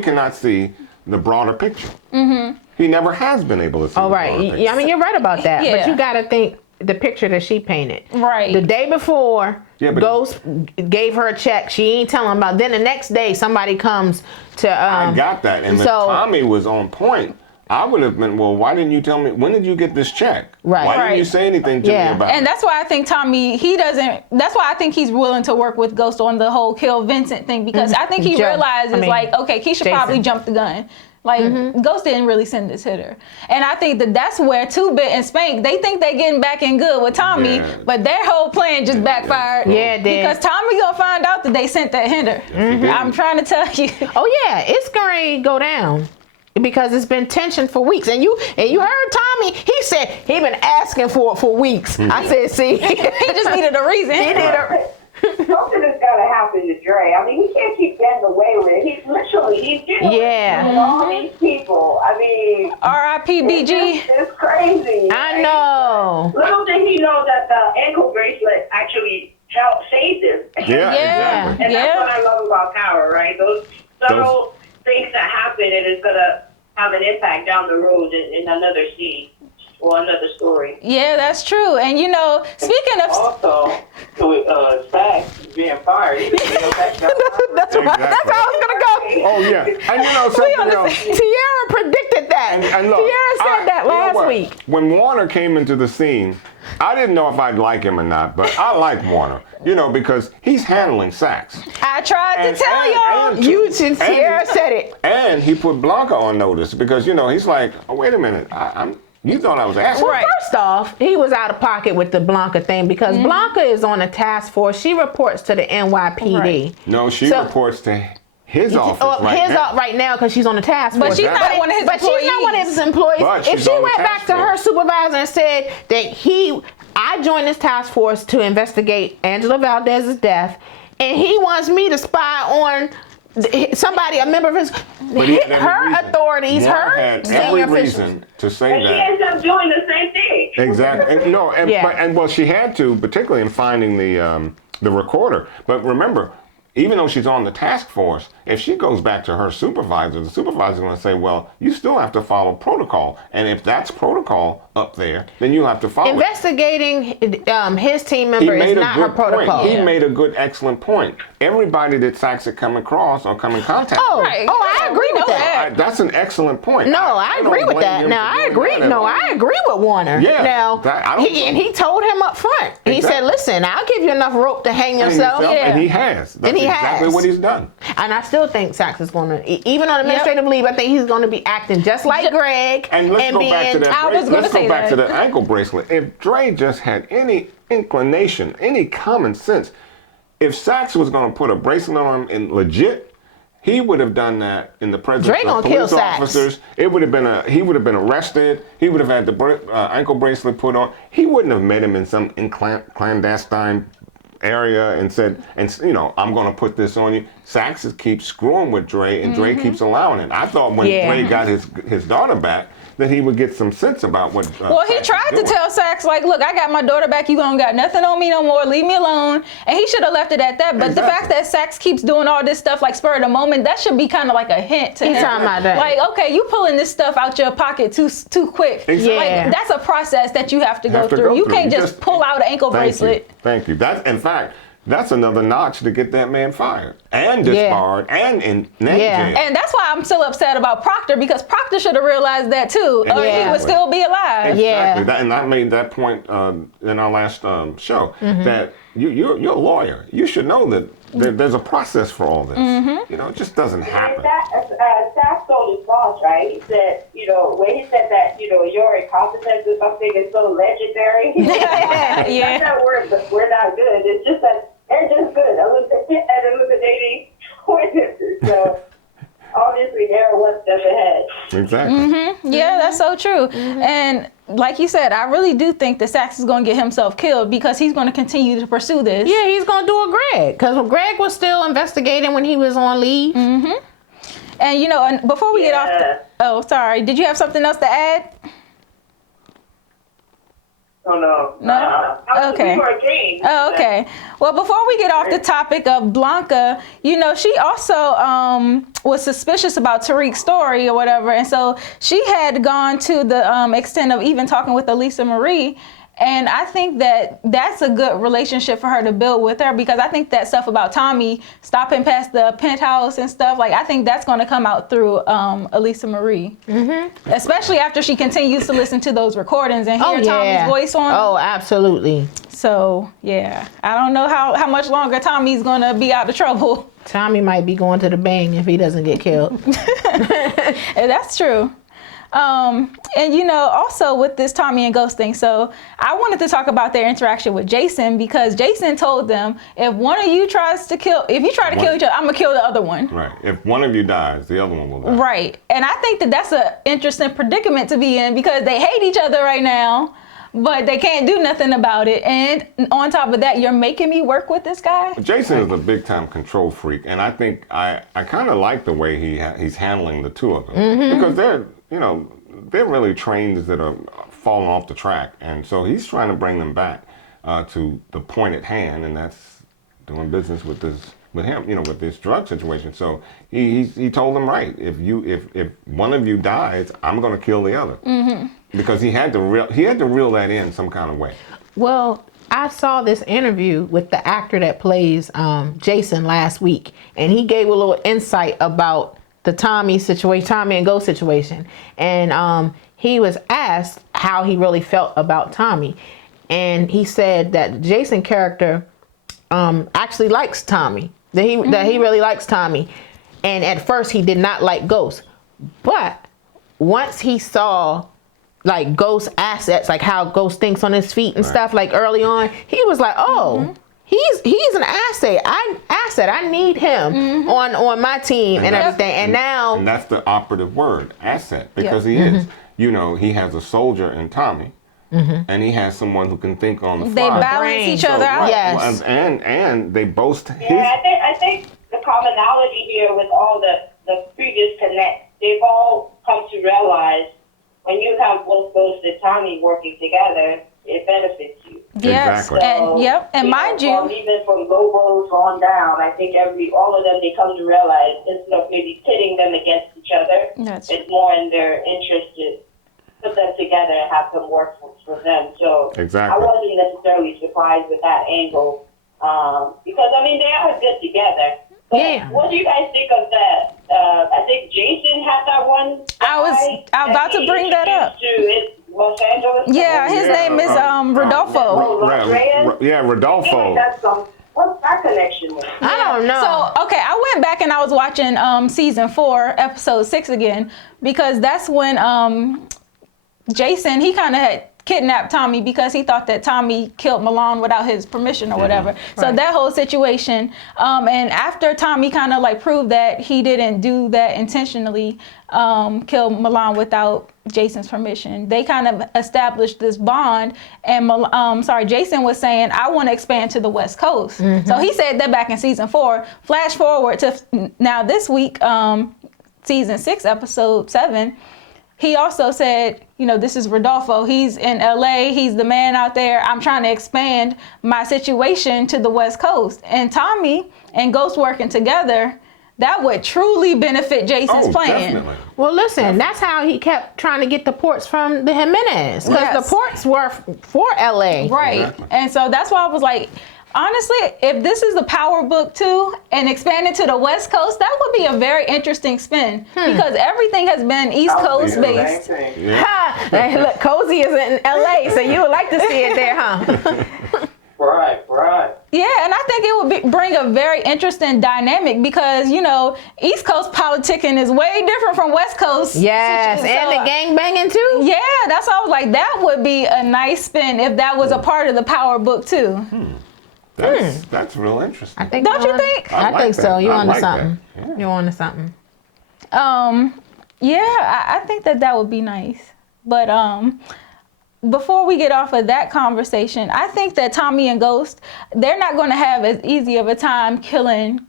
cannot see the broader picture. Mm-hmm. He never has been able to see. Oh, right. Yeah, I mean, you're right about that. Yeah. But you got to think the picture that she painted. Right. The day before, Ghost gave her a check. She ain't telling about. Then the next day, somebody comes to. I got that, and if Tommy was on point, I would have been. Well, why didn't you tell me? When did you get this check? Right. Why didn't you say anything to me about it? And that's why I think Tommy, that's why I think he's willing to work with Ghost on the whole kill Vincent thing, because I think he realizes okay, Keisha probably jumped the gun. Like, Ghost didn't really send this hitter. And I think that's where 2-Bit and Spank, they think they're getting back in good with Tommy, but their whole plan just backfired. Yeah, it did. Because Tommy gonna find out that they sent that hitter. I'm trying to tell you. Oh, yeah, it's going to go down. Because it's been tension for weeks. And you heard Tommy, he said he been asking for it for weeks. I said, see. He just needed a reason. Something has got to happen to Dre. I mean, he can't keep getting away with it. He's getting away with all these people. I mean, R.I.P. BG. It's crazy. I know. Little did he know that the ankle bracelet actually saved him. Yeah, exactly. And that's what I love about power, right? Those subtle things that happen, and it's going to have an impact down the road in another scene. Or another story. Yeah, that's true. And speaking of also, with Stacks being fired, he didn't know that. That's how I was gonna go. Oh yeah, and something else. Tierra predicted that. And look, Tierra said that last week. When Warner came into the scene, I didn't know if I'd like him or not, but I like Warner. Because he's handling Sax. I tried to tell y'all. Tierra said it. And he put Blanca on notice because he's like, oh, wait a minute, you thought I was asking. Well, first off, he was out of pocket with the Blanca thing because Blanca is on a task force. She reports to the NYPD. Right. No, she reports to his office right now because she's on the task force. But she's not one of his employees. But she's not one of his employees. If she went back to her supervisor and said that I joined this task force to investigate Angela Valdez's death, and he wants me to spy on somebody, a member of her authorities, her had senior every officials. reason to say and that. she ends up doing the same thing. Exactly. Well, she had to, particularly in finding the recorder. But remember, even though she's on the task force, if she goes back to her supervisor, the supervisor's going to say, well, you still have to follow protocol. And if that's protocol up there, then you have to follow Investigating his team member is not her protocol. He made a good, excellent point. Everybody that Sax had come across or come in contact with. I agree with that. That's an excellent point. No, I agree with that. Now, I agree. No, I agree with Warner. Yeah. Now, he told him up front. He said, listen, I'll give you enough rope to hang yourself. And he has. That's exactly what he's done. And I still think Sax is going to, even on administrative leave, I think he's going to be acting just like Greg. And let's go back to that. Let's go back to the ankle bracelet. If Dre just had any inclination, any common sense, if Sax was going to put a bracelet on him and legit, he would have done that in the presence of police officers. It would have been he would have been arrested. He would have had the ankle bracelet put on. He wouldn't have met him in some clandestine area and said, I'm going to put this on you. Saxe keeps screwing with Dre, and Dre keeps allowing it. I thought when Yeah. Dre got his daughter back, that he would get some sense about what. Well, he Saxe tried is to doing. tell Saxe, like, look, I got my daughter back. You don't got nothing on me no more. Leave me alone. And he should have left it at that. But the fact that Saxe keeps doing all this stuff, like, spur of the moment, that should be kind of like a hint to He's him. talking about that. Like, okay, you pulling this stuff out your pocket too quick. Exactly. Like, that's a process that you have to go through. You can't just pull out an ankle bracelet. Thank you. That's, in fact, that's another notch to get that man fired and disbarred and in jail. And that's why I'm still upset about Proctor, because Proctor should have realized that too, or he Exactly. would still be alive. Exactly. And I made that point in our last show that you're a lawyer. You should know that there's a process for all this. You know, it just doesn't happen. Saxe told his boss, right? He said, when he said that, your incompetence or something is so legendary. Yeah. That's not we're not good. It's just that they're just good at eliminating witnesses. So obviously they're one step ahead. Exactly. Yeah, that's so true. And like you said, I really do think that Saxe is going to get himself killed because he's going to continue to pursue this. Yeah, he's going to do a Greg, because Greg was still investigating when he was on leave. And and before we get off oh, sorry, did you have something else to add? Oh, no. No? Okay. We were agreeing. Oh, okay. Well, before we get off the topic of Blanca, she also was suspicious about Tariq's story or whatever. And so she had gone to the extent of even talking with Elisa Marie. And I think that that's a good relationship for her to build with her, because I think that stuff about Tommy stopping past the penthouse and stuff, like, I think that's going to come out through Elisa Marie. Especially after she continues to listen to those recordings and hear Tommy's voice on them. Oh, absolutely. So, yeah, I don't know how much longer Tommy's going to be out of trouble. Tommy might be going to the bang if he doesn't get killed. And that's true. And also with this Tommy and Ghost thing, so I wanted to talk about their interaction with Jason, because Jason told them, if one of you tries to kill, if you try to kill each other, I'm gonna kill the other one. Right. If one of you dies, the other one will die. Right. And I think that that's an interesting predicament to be in, because they hate each other right now, but they can't do nothing about it. And on top of that, you're making me work with this guy. Jason is a big time control freak, and I think I kind of like the way he's handling the two of them, because they're really trains that are falling off the track, and so he's trying to bring them back to the point at hand, and that's doing business with him, with this drug situation. So he told them, right, if one of you dies, I'm going to kill the other, because he had to reel that in some kind of way. Well, I saw this interview with the actor that plays Jason last week, and he gave a little insight about the Tommy and Ghost situation. And he was asked how he really felt about Tommy. And he said that the Jason character actually likes Tommy, that he really likes Tommy. And at first he did not like Ghost. But once he saw like Ghost assets, like how Ghost thinks on his feet and stuff, like early on, he was like, oh, he's an asset. I need him on my team and everything. And now, and that's the operative word, asset, because he is. He has a soldier in Tommy, and he has someone who can think on the fly. They balance each other out. Yes. And they boast his. I think the commonality here with all the previous connects, they've all come to realize when you have both Ghost and Tommy working together, it benefits you. Yes, Exactly. and mind you, even from Lobos on down, I think all of them, they come to realize instead of maybe pitting them against each other, it's more in their interest to put them together and have them work for them. So I wasn't necessarily surprised with that angle, because they are good together. But what do you guys think of that? I think Jason had that one. I was about to bring that up. To Los Angeles. Yeah, his name is Rodolfo. Rodolfo. What's that connection with? I don't know. So, okay, I went back and I was watching season 4, episode 6 again, because that's when Jason, he kind of had kidnapped Tommy because he thought that Tommy killed Milan without his permission or whatever. So that whole situation, and after Tommy kind of like proved that he didn't do that intentionally, kill Milan without Jason's permission. They kind of established this bond, and Jason was saying, I want to expand to the West Coast. So he said that back in season 4. Flash forward to now this week, season 6, episode 7. He also said, this is Rodolfo. He's in LA. He's the man out there. I'm trying to expand my situation to the West Coast. And Tommy and Ghost working together, that would truly benefit Jason's plan. Definitely. Well, listen, that's how he kept trying to get the ports from the Jimenez. Because the ports were for LA. Right. Exactly. And so that's why I was like, honestly, if this is the Power Book 2 and expanded to the West Coast, that would be a very interesting spin. Because everything has been East Coast based. Ha! Hey, look, Cozy is in LA, so you would like to see it there, huh? Right. Yeah, and I think it would bring a very interesting dynamic because, East Coast politicking is way different from West Coast. Yes, So, and the gang banging too. Yeah, that's why I was like, that would be a nice spin if that was a part of the Power Book 2. That's real interesting. Don't you think? I think so. You I onto like that. something. Yeah. You onto something. Yeah, I think that would be nice. But before we get off of that conversation, I think that Tommy and Ghost, they're not going to have as easy of a time killing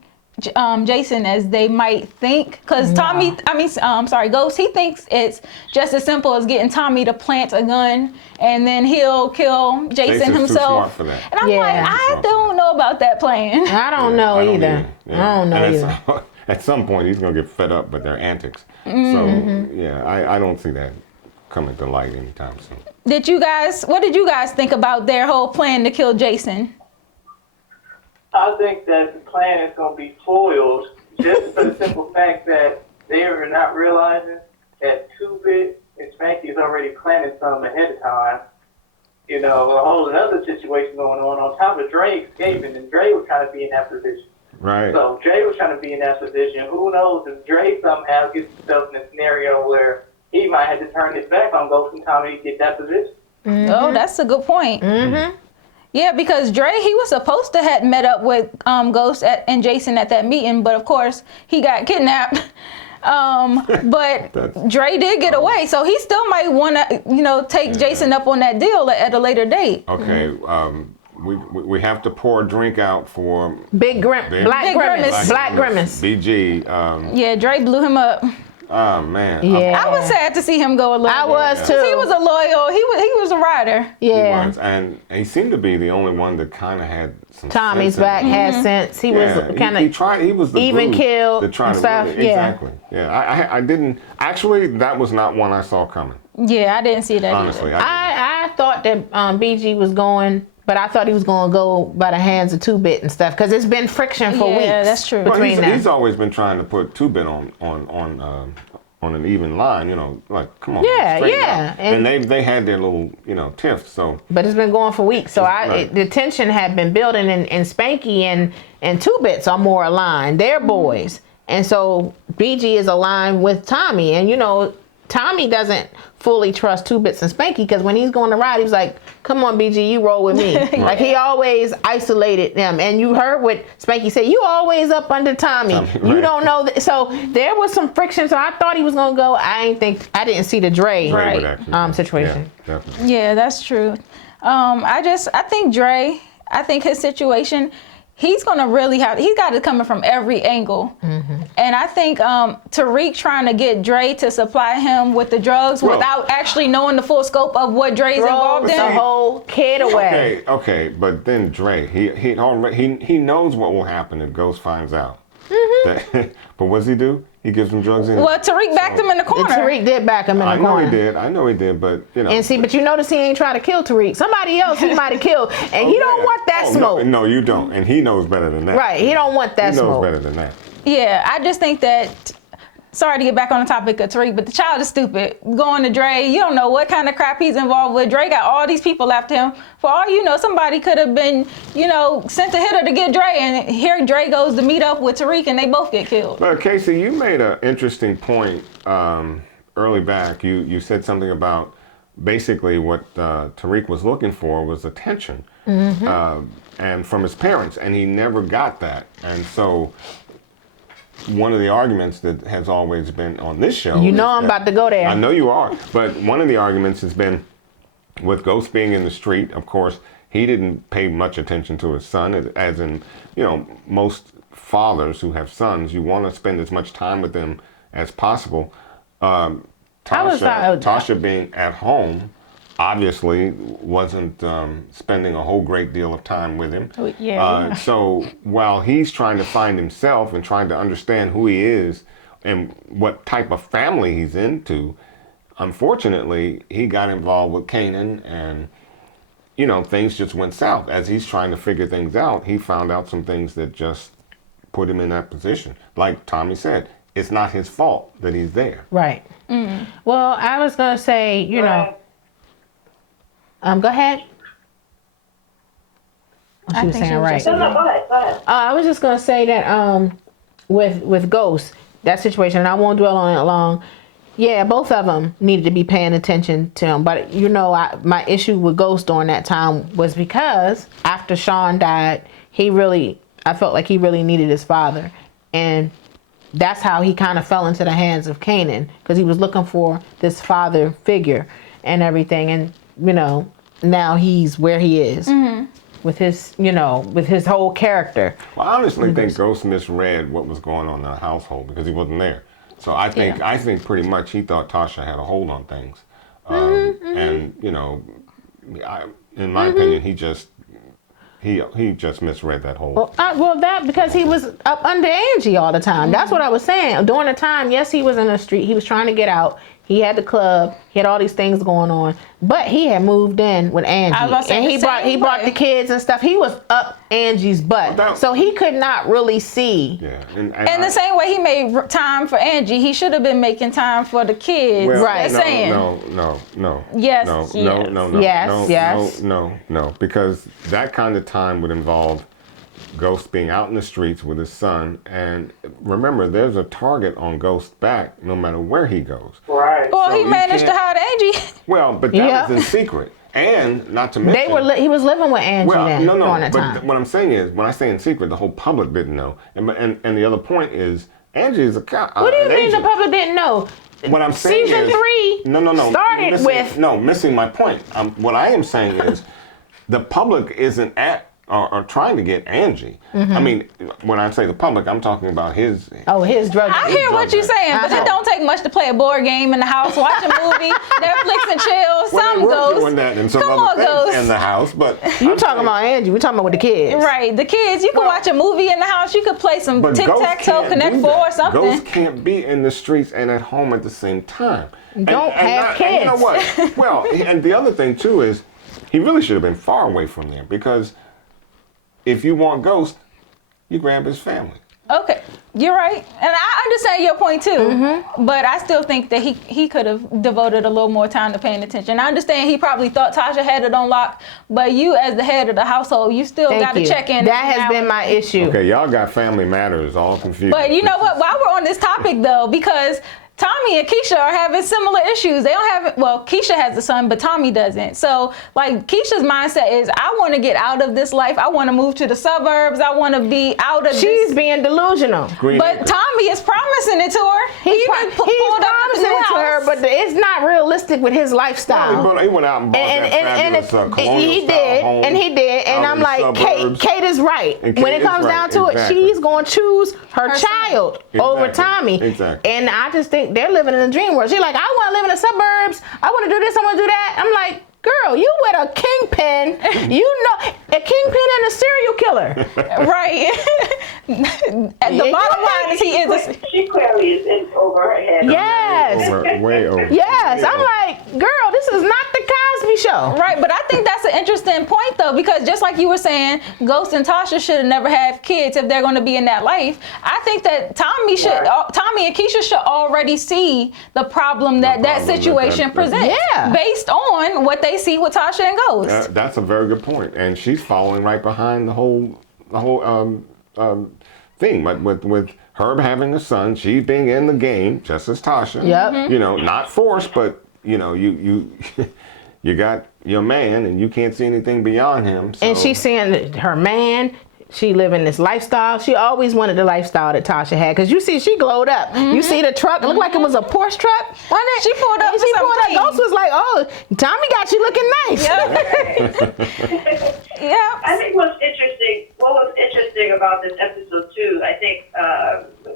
Jason as they might think. Because Ghost, he thinks it's just as simple as getting Tommy to plant a gun and then he'll kill Jason Jason's himself. Too smart for that. And I'm like, I don't know about that plan. I don't know either. Yeah. I don't know And either. At some point, he's going to get fed up with their antics. So, I don't see that coming to light anytime soon. What did you guys think about their whole plan to kill Jason? I think that the plan is going to be foiled just for the simple fact that they are not realizing that 2-Bit and Spanky's already planning something ahead of time. A whole another situation going on top of Dre escaping, and Dre was trying to be in that position. Right. So Dre was trying to be in that position. Who knows if Dre somehow gets himself in a scenario where he might have to turn his back on Ghost and Tommy to get that position. Oh, that's a good point. Yeah, because Dre, he was supposed to have met up with Ghost and Jason at that meeting, but of course he got kidnapped. But Dre did get away, so he still might want to, take Jason up on that deal at a later date. Okay. We have to pour a drink out for Black Grimace. BG. Yeah, Dre blew him up. Oh man. Yeah. I was sad to see him go a little I bit. was too. He was a loyal. He was a rider. Yeah. He was, and he seemed to be the only one that kind of had some. Tommy's sense back had sense. He was kind of. He tried. He was the even glue killed to try and to stuff. really, exactly. Yeah. I didn't actually. That was not one I saw coming. Yeah, I didn't see that. Honestly, either. I thought that BG was going. But I thought he was going to go by the hands of 2-Bit and stuff because it's been friction for weeks. Yeah, that's true. Well, Between them. he's always been trying to put 2-Bit on an even line, like come on. Yeah, straighten yeah. out. And they had their little, tiff. So. But it's been going for weeks. So Right. the tension had been building, and Spanky and 2-Bits are more aligned. They're boys, and so BG is aligned with Tommy, and Tommy doesn't fully trust 2-Bits and Spanky because when he's going to ride, he's like, "Come on, BG, you roll with me." Like he always isolated them, and you heard what Spanky said. You always up under Tommy. Right. You don't know. So there was some friction. So I thought he was gonna go. I didn't see the Dre situation. Yeah, definitely. Yeah, that's true. I think Dre. I think his situation. He's gonna really he's got it coming from every angle. And I think Tariq trying to get Dre to supply him with the drugs without actually knowing the full scope of what Dre's involved in. The whole kid away. Okay, but then Dre, he knows what will happen if Ghost finds out. But what does he do? He gives him drugs in. Well, Tariq backed him in the corner. Tariq did back him in the corner. I know he did, but And see, but you notice he ain't trying to kill Tariq. Somebody else he might have killed, and he don't want that smoke. No, you don't, and he knows better than that. Right, he don't want that smoke. He knows better than that. Yeah, I just think that. Sorry to get back on the topic of Tariq, but the child is stupid. Going to Dre, you don't know what kind of crap he's involved with. Dre got all these people after him. For all you know, somebody could have been, sent a hitter to get Dre, and here Dre goes to meet up with Tariq, and they both get killed. But Casey, you made an interesting point early back. You said something about basically what Tariq was looking for was attention, and from his parents, and he never got that, and so. one of the arguments that has always been on this show. You know I'm about to go there. I know you are. But one of the arguments has been with Ghost being in the street, of course, he didn't pay much attention to his son, as in, most fathers who have sons, you want to spend as much time with them as possible. Tasha being at home obviously wasn't spending a whole great deal of time with him. So while he's trying to find himself and trying to understand who he is and what type of family he's into, unfortunately, he got involved with Kanan, and things just went south. As he's trying to figure things out, he found out some things that just put him in that position. Like Tommy said, it's not his fault that he's there. Right. Well, I was gonna say, go ahead. She was saying right. No, go ahead. I was just gonna say that with Ghost, that situation, and I won't dwell on it long. Yeah, both of them needed to be paying attention to him. But, my issue with Ghost during that time was because after Sean died, I felt like he really needed his father. And that's how he kind of fell into the hands of Kanan, because he was looking for this father figure and everything. And, now he's where he is with his whole character. Well, I honestly think Ghost misread what was going on in the household because he wasn't there. So I think pretty much he thought Tasha had a hold on things, and in my opinion, he just misread that whole. Because he was up under Angie all the time. That's what I was saying. During the time, yes, he was in the street. He was trying to get out. He had the club. He had all these things going on. But he had moved in with Angie. And he brought the kids and stuff. He was up Angie's butt. So he could not really see. Yeah. And the same way he made time for Angie, he should have been making time for the kids. Well, right. No. Yes. No. Because that kind of time would involve Ghost being out in the streets with his son, and remember, there's a target on Ghost's back no matter where he goes. Right. Well, so he managed to hide Angie. Well, but that was in secret, and not to mention he was living with Angie then. No. During that But time. what I'm saying is, when I say in secret, the whole public didn't know, and the other point is, Angie is a cop. What do you mean the public didn't know? What I'm saying Season is, 3 started missing my point. What I am saying is, the public isn't are trying to get Angie. I mean, when I say the public, I'm talking about his drug. I hear what you're saying, but it don't take much to play a board game in the house, watch a movie, Netflix and chill. Some goes. Doing that and some other things in the house, but you talking about Angie? We talking about with the kids, right? The kids. You can watch a movie in the house. You could play some tic-tac-toe, Connect 4 or something. Ghost can't be in the streets and at home at the same time. Don't have kids. And you know what? Well, and the other thing too is, he really should have been far away from there, because if you want Ghost, you grab his family. Okay, you're right, and I understand your point too. But I still think that he could have devoted a little more time to paying attention. I understand he probably thought Tasha had it on lock, but you, as the head of the household, you still got to check in. That has been my issue. Okay, y'all got Family Matters all confused. But you know what? While we're on this topic though, because Tommy and Keisha are having similar issues. They don't have, Keisha has a son, but Tommy doesn't. So, Keisha's mindset is, I want to get out of this life. I want to move to the suburbs. I want to be out of this. She's being delusional. But Tommy is promising it to her. He's promising it to her, but it's not realistic with his lifestyle. No, he went out and bought that fabulous he did. And I'm like, Kate is right. When it comes down to it, she's going to choose her child over Tommy. Exactly. And I just think they're living in a dream world. She's like, I want to live in the suburbs. I want to do this. I want to do that. I'm like, girl, you with a kingpin. A kingpin and a serial killer. Right. The bottom line is she clearly is in over her head. Yes. Way over. Yes. I'm like, girl, this is not the Cosby Show. Right, but I think that's an interesting point though, because just like you were saying, Ghost and Tasha should have never have kids if they're going to be in that life. I think that Tommy and Keisha should already see the problem that situation presents, based on what they see with Tasha and Ghost. That's a very good point, and she's following right behind the whole thing. But with Herb having a son, she's being in the game just as Tasha. Yep. Not forced, but you got your man, and you can't see anything beyond him. So. And she's seeing her man. she living this lifestyle. She always wanted the lifestyle that Tasha had. Because you see, she glowed up. You see the truck. It looked like it was a Porsche truck, wasn't it? She pulled up. She pulled up. Ghost was like, oh, Tommy got you looking nice. Yeah. I think what was interesting about this episode too, I think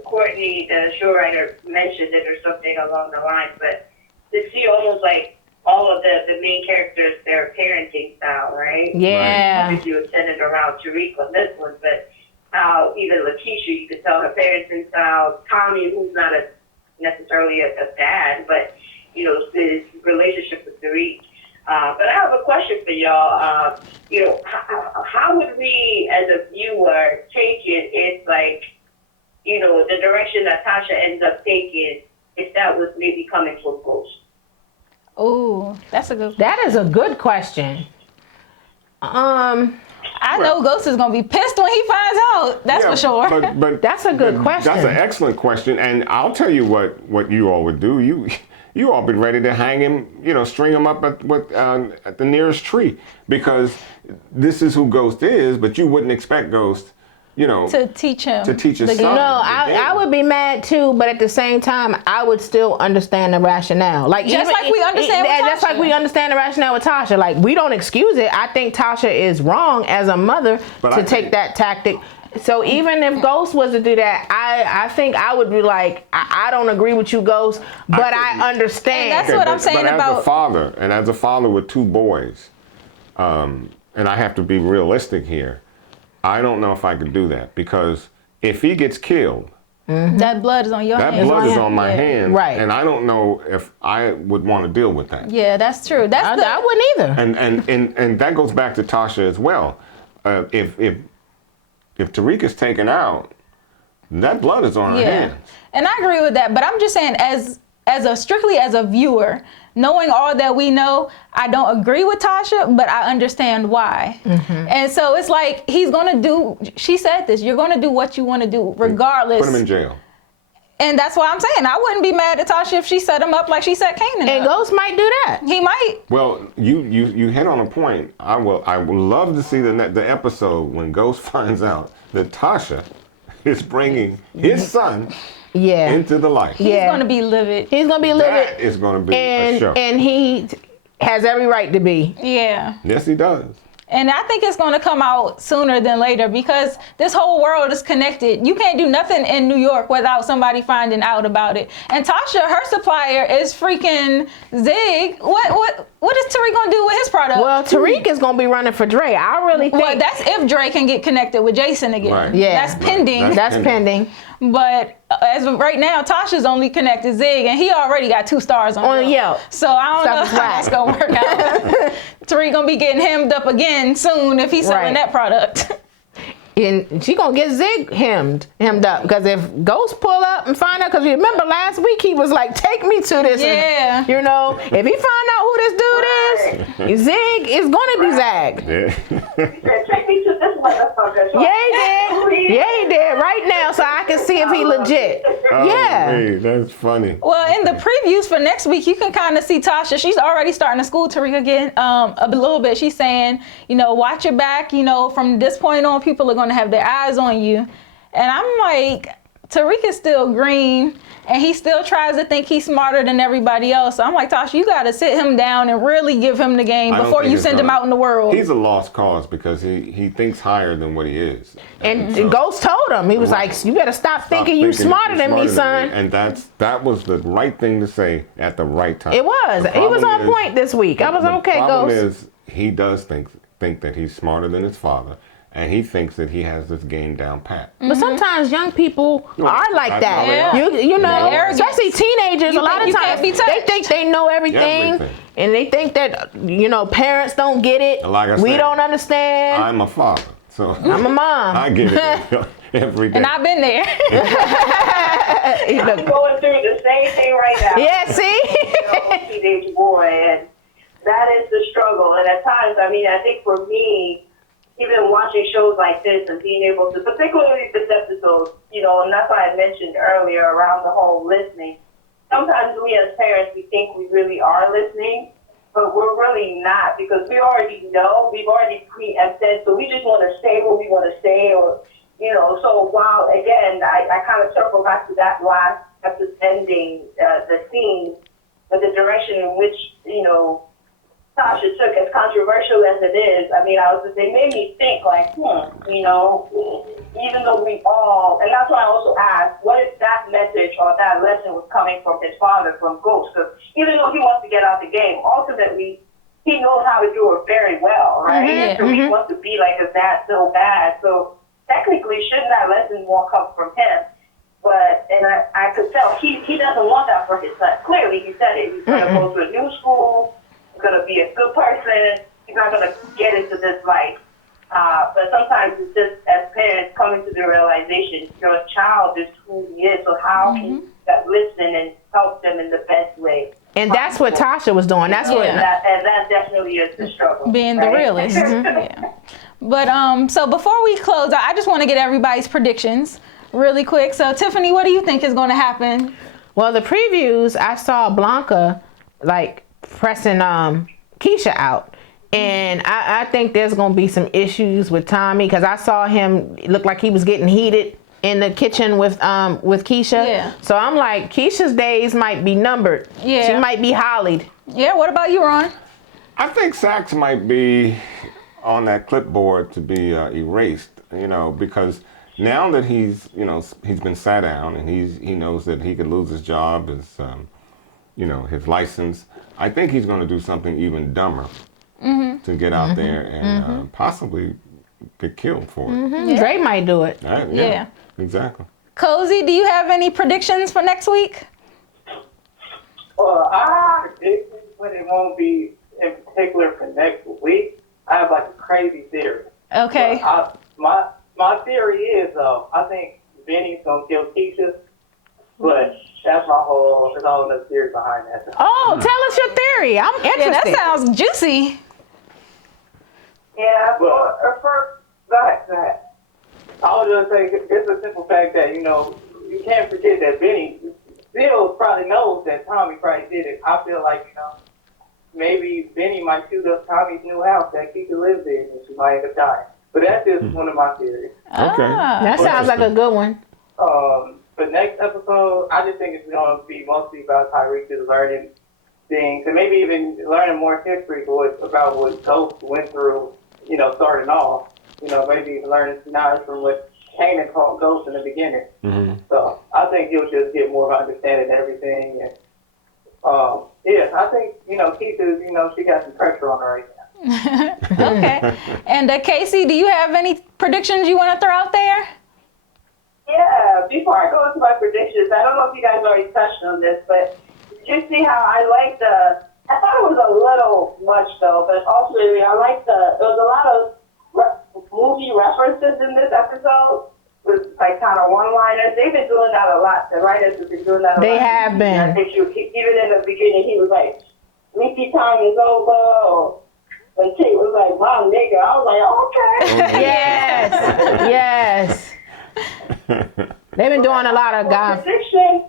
Courtney, the show writer, mentioned it or something along the lines, but to see almost like all of the main characters, their parenting style, right? Yeah. Obviously, you centered around Tariq on this one, but how even Lakeisha, you could tell her parenting style. Tommy, who's not necessarily a dad, but you know, his relationship with Tariq. But I have a question for y'all. You know, how would we, as a viewer, take it if, like, you know, the direction that Tasha ends up taking, if that was maybe coming from Ghost? Oh, that's a good. That is a good question. I know Ghost is gonna be pissed when he finds out. That's for sure. But that's a good question. That's an excellent question, and I'll tell you what you all would do. You all been ready to hang him, you know, string him up at the nearest tree, because this is who Ghost is. But you wouldn't expect Ghost, you know, to teach him. To teach his son. No, I would be mad too, but at the same time, I would still understand the rationale. Like just like we understand with Tasha. Just like we understand the rationale with Tasha. Like, we don't excuse it. I think Tasha is wrong as a mother to take that tactic. So even if Ghost was to do that, I think I would be like, I don't agree with you, Ghost, but I understand. And that's what I'm saying about. As a father with two boys, and I have to be realistic here, I don't know if I could do that, because if he gets killed, that blood is on your hands. That blood is on my hands, right? And I don't know if I would want to deal with that. Yeah, that's true. I wouldn't either. And that goes back to Tasha as well. If Tariq is taken out, that blood is on her hands. And I agree with that, but I'm just saying, strictly as a viewer, knowing all that we know, I don't agree with Tasha, but I understand why. And so it's like, he's gonna do, she said this, you're gonna do what you wanna do regardless. Put him in jail. And that's why I'm saying, I wouldn't be mad at Tasha if she set him up like she set Kanan up. And Ghost might do that. He might. Well, you hit on a point. I would love to see the episode when Ghost finds out that Tasha is bringing his son into the light. He's going to be livid. He's going to be livid. That is going to be a show. And he has every right to be. Yeah. Yes, he does. And I think it's going to come out sooner than later, because this whole world is connected. You can't do nothing in New York without somebody finding out about it. And Tasha, her supplier is freaking Zig. What is Tariq going to do with his product? Well, Tariq is going to be running for Dre. I really think. Well, that's if Dre can get connected with Jason again. Right. Yeah. That's pending. That's pending. But as of right now, Tasha's only connected Zig, and he already got 2 stars on Yelp. So I don't know how that's going to work out. Tariq going to be getting hemmed up again soon if he's selling that product. And she gonna get Zig hemmed up, because if Ghost pull up and find out, because remember last week he was like, take me to this. Yeah. And, you know, if he find out who this dude is, Zig is gonna be zagged. Take me to this motherfucker. Yeah, he did right now, so I can see if he legit. Hey, that's funny. Well, in the previews for next week, you can kind of see Tasha. She's already starting to school Tariq again a little bit. She's saying, you know, watch your back. You know, from this point on, people are going to have their eyes on you. And I'm like, Tariq is still green, and he still tries to think he's smarter than everybody else. So I'm like, Tasha, you got to sit him down and really give him the game before you send him out in the world. He's a lost cause, because he thinks higher than what he is. And Ghost told him, he was like, you better stop thinking you smarter than me, son. And that was the right thing to say at the right time. It was. He was on point this week. I was okay, Ghost. The problem is, he does think that he's smarter than his father. And he thinks that he has this game down pat. But sometimes young people are like that. You know, especially teenagers. A lot of times they think they know everything. And they think that, you know, parents don't get it. Like I said, we don't understand. I'm a father, so I'm a mom. I get it every day. And I've been there. I'm going through the same thing right now. Yeah, see? Teenage boy, and that is the struggle. And at times, I mean, I think for me, even watching shows like this and being able to, particularly this episode, you know, and that's why I mentioned earlier around the whole listening. Sometimes we as parents, we think we really are listening, but we're really not because we already know, we've already preempted, so we just want to say what we want to say, or, you know, so while, again, I kind of circle back to that last episode ending, the scene, but the direction in which, you know, Tasha took, as controversial as it is, I mean, they made me think, like, you know, even though we all, and that's why I also asked, what if that message or that lesson was coming from his father, from Ghost? Because even though he wants to get out the game, ultimately, he knows how to do it very well, right? So he wants to be like his dad so bad. So technically, shouldn't that lesson more come from him? But, and I could tell he doesn't want that for his son. Clearly, he said it. He's going to go to a new school. Going to be a good person. He's not going to get into this life. But sometimes it's just as parents coming to the realization your child is who he is. So how can you listen and help them in the best way? And that's what Tasha was doing. That's what. And that definitely is the struggle. Being the realist. Yeah. But so before we close, I just want to get everybody's predictions really quick. So Tiffany, what do you think is going to happen? Well, the previews, I saw Blanca like pressing Keisha out, and I think there's gonna be some issues with Tommy because I saw him look like he was getting heated in the kitchen with Keisha. Yeah. So I'm like, Keisha's days might be numbered. Yeah. She might be hollied. Yeah. What about you, Ron? I think Sax might be on that clipboard to be erased, you know, because now that he's been sat down and he knows that he could lose his job, his his license. I think he's going to do something even dumber to get out there and possibly get killed for it. Dre might do it. Yeah. Exactly. Cozy, do you have any predictions for next week? Well, I predict but it won't be in particular for next week. I have like a crazy theory. Okay. My theory is, I think Benny's going to kill Keisha, but that's there's all another theory behind that. Oh, tell us your theory. I'm interested. Yeah, that sounds juicy. Yeah, Go ahead. I was just saying, it's a simple fact that, you can't forget that Benny still probably knows that Tommy probably did it. I feel like, maybe Benny might shoot up Tommy's new house that Keisha lives in and she might end up dying. But that's just one of my theories. Okay. That sounds like a good one. For next episode, I just think it's going to be mostly about Tariq just learning things and maybe even learning more history about what Ghost went through, starting off. Maybe even learning knowledge from what Kanan called Ghost in the beginning. Mm-hmm. So I think he'll just get more of an understanding of everything. And I think, Keisha, she got some pressure on her right now. Okay. And Casey, do you have any predictions you want to throw out there? Yeah, before I go into my predictions, I don't know if you guys already touched on this, but did you see how I thought it was a little much though, but ultimately there was a lot of movie references in this episode with like kind of one-liners. They've been doing that a lot. The writers have been doing that a lot. They have been. I think even in the beginning he was like, "Leafy time is over." When Kate was like, "Wow, nigga," I was like, "Okay." Yes. They've been doing a lot of guys. Prediction,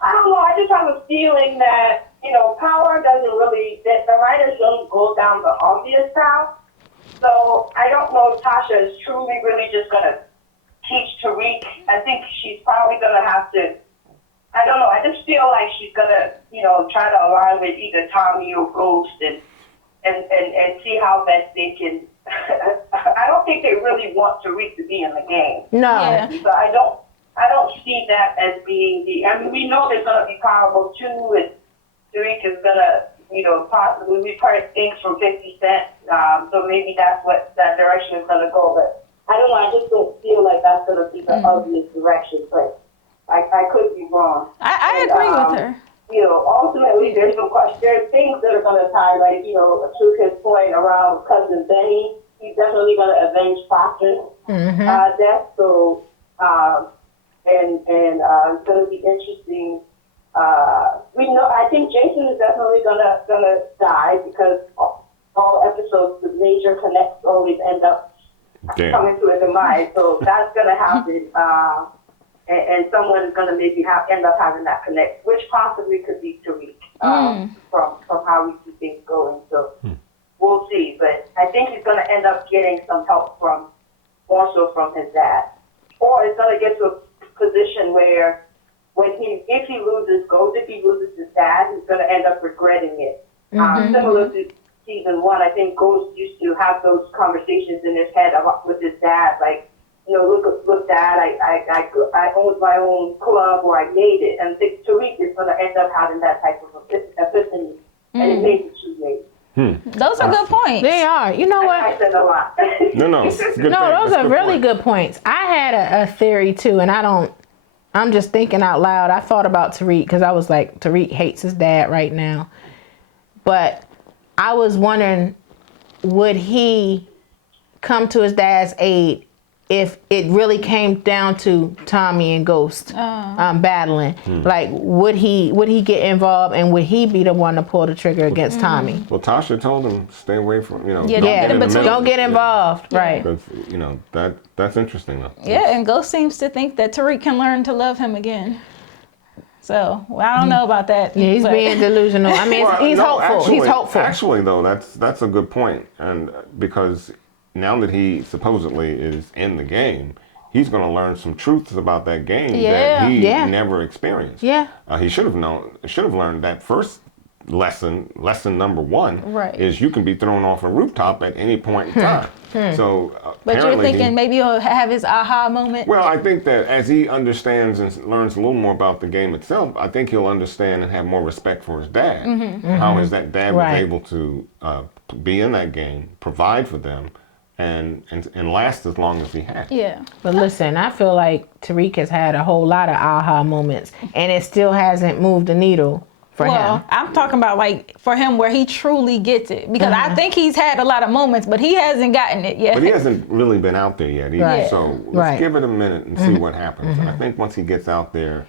I don't know. I just have a feeling that, power doesn't really, that the writers don't go down the obvious path. So I don't know if Tasha is truly really just going to teach Tariq. I think she's probably going to have to, I don't know. I just feel like she's going to, try to align with either Tommy or Ghost and see how best they can. I don't think they really want Tariq to be in the game. No. Yeah. So I don't see that as being we know there's going to be powerful too, and Tariq is going to, possibly, we've heard things from 50 Cent, so maybe that's what that direction is going to go, but I don't know, I just don't feel like that's going to be the obvious direction, but I could be wrong. I agree with her. Ultimately, there's things that are going to tie, like, to his point around cousin Benny, he's definitely going to avenge Tasha's death, so, and it's going to be interesting. I think Jason is definitely gonna die because all episodes, the major connects always end up coming to a demise. So that's gonna happen, and someone is gonna maybe end up having that connect, which possibly could be Tariq from how we see things going. So we'll see. But I think he's going to end up getting some help also from his dad. Or it's going to get to a position where if he loses his dad, he's going to end up regretting it. Similar to season 1, I think Ghost used to have those conversations in his head with his dad, like, look, Dad, I owned my own club, or I made it. And I think Tariq is going to end up having that type of epiphany, and it may be too late. Those are good points. They are. You know what? I said a lot. No, it's good thing. Those That's are good really point. good points. I had a theory too, and I'm just thinking out loud. I thought about Tariq because I was like, Tariq hates his dad right now. But I was wondering, would he come to his dad's aid if it really came down to Tommy and Ghost battling? Like, would he get involved, and would he be the one to pull the trigger against Tommy? Well, Tasha told him stay away from, Yeah, don't get in the middle. Don't get involved. Right. Because, that's interesting though. Yeah, and Ghost seems to think that Tariq can learn to love him again. So, I don't know about that. Yeah, he's being delusional. I mean, he's hopeful. He's hopeful. Actually, though, that's a good point, and because now that he supposedly is in the game, he's going to learn some truths about that game that he never experienced. Yeah, he should have learned that first lesson number 1 is you can be thrown off a rooftop at any point in time. So, but you're thinking maybe he'll have his aha moment. Well, I think that as he understands and learns a little more about the game itself, I think he'll understand and have more respect for his dad. How his dad was able to be in that game, provide for them, and last as long as he had. Yeah. But listen, I feel like Tariq has had a whole lot of aha moments, and it still hasn't moved the needle for him. I'm talking about like for him where he truly gets it, because I think he's had a lot of moments, but he hasn't gotten it yet. But he hasn't really been out there yet either. So let's give it a minute and see what happens. I think once he gets out there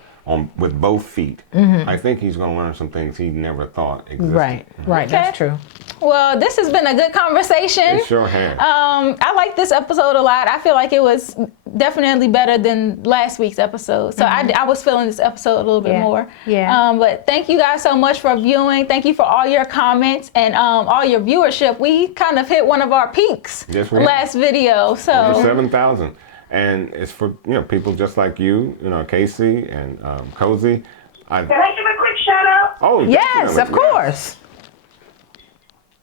with both feet, I think he's going to learn some things he never thought existed. Right, that's true. Well, this has been a good conversation. It sure has. I like this episode a lot. I feel like it was definitely better than last week's episode. So I was feeling this episode a little bit more. Yeah. But thank you guys so much for viewing. Thank you for all your comments and all your viewership. We kind of hit one of our peaks last video. So over 7,000. And it's for people just like you, Casey and Cozy. Can I give a quick shout out? Oh, yes, of course.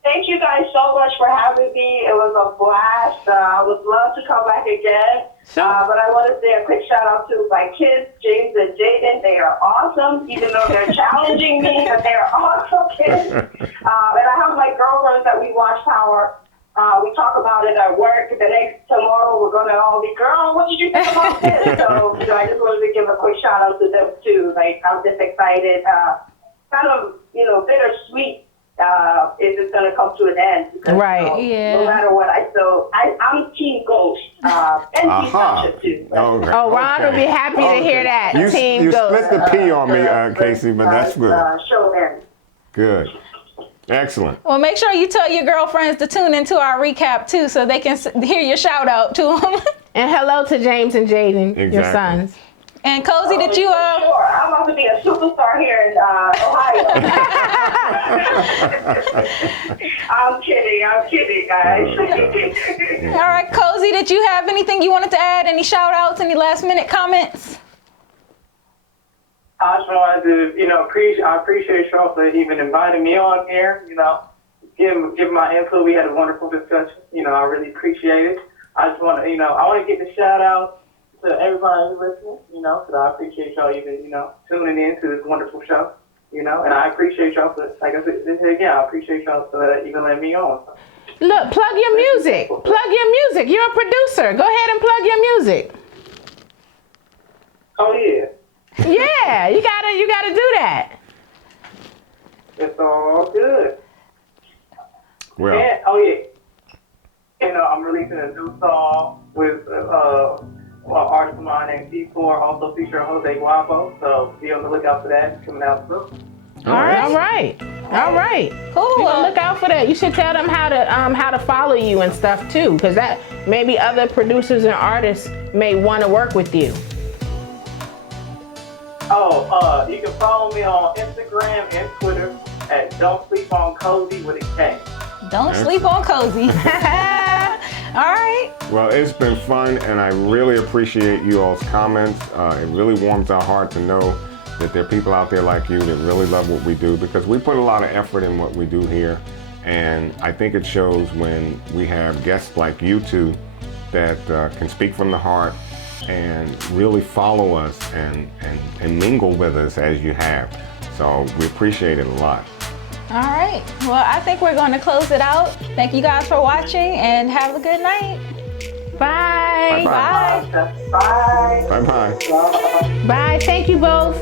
Thank you guys so much for having me. It was a blast. I would love to come back again. But I want to say a quick shout out to my kids, James and Jaden. They are awesome, even though they're challenging me, but they're awesome kids. And I have my girlfriends that we watch Power. We talk about it at work. Tomorrow we're going to all be, girl, what did you think about this? So I just wanted to give a quick shout out to them too. Like, I'm just excited. Kind of, bittersweet. If it's going to come to an end. Because, no matter what, I'm Team Ghost. And Team Tasha too. Okay. Oh, Ron will be happy to hear that. Team you Ghost. split the P on me, Casey, but that's good. Show ends. Good. Excellent. Well, make sure you tell your girlfriends to tune into our recap too, so they can hear your shout out to them. And hello to James and Jaden, your sons. And Cozy, did you? Sure. I'm about to be a superstar here in Ohio. I'm kidding, guys. All right, Cozy, did you have anything you wanted to add? Any shout outs? Any last minute comments? I just wanted to, I appreciate y'all for even inviting me on here. Give my input. We had a wonderful discussion. I really appreciate it. I just want to, I want to give a shout out to everybody who's listening, because I appreciate y'all even, tuning in to this wonderful show, and I appreciate y'all for, like I said again, I appreciate y'all for even letting me on. Look, plug your music. Plug your music. You're a producer. Go ahead and plug your music. Oh yeah. Yeah, you gotta do that. It's all good. Well. Yeah, oh yeah. I'm releasing a new song with artist of mine named C4, also featuring Jose Guapo. So be on the lookout for that. It's coming out soon. All right. Cool. You gonna look out for that. You should tell them how to follow you and stuff too, because that maybe other producers and artists may want to work with you. Oh, you can follow me on Instagram and Twitter and don't sleep on Cozy with a K. Don't sleep on Cozy. All right. Well, it's been fun, and I really appreciate you all's comments. It really warms our heart to know that there are people out there like you that really love what we do, because we put a lot of effort in what we do here. And I think it shows when we have guests like you two that can speak from the heart and really follow us and mingle with us as you have. So we appreciate it a lot. All right. Well, I think we're going to close it out. Thank you guys for watching, and have a good night. Bye. Bye-bye. Bye. Bye-bye. Bye. Bye. Thank you both.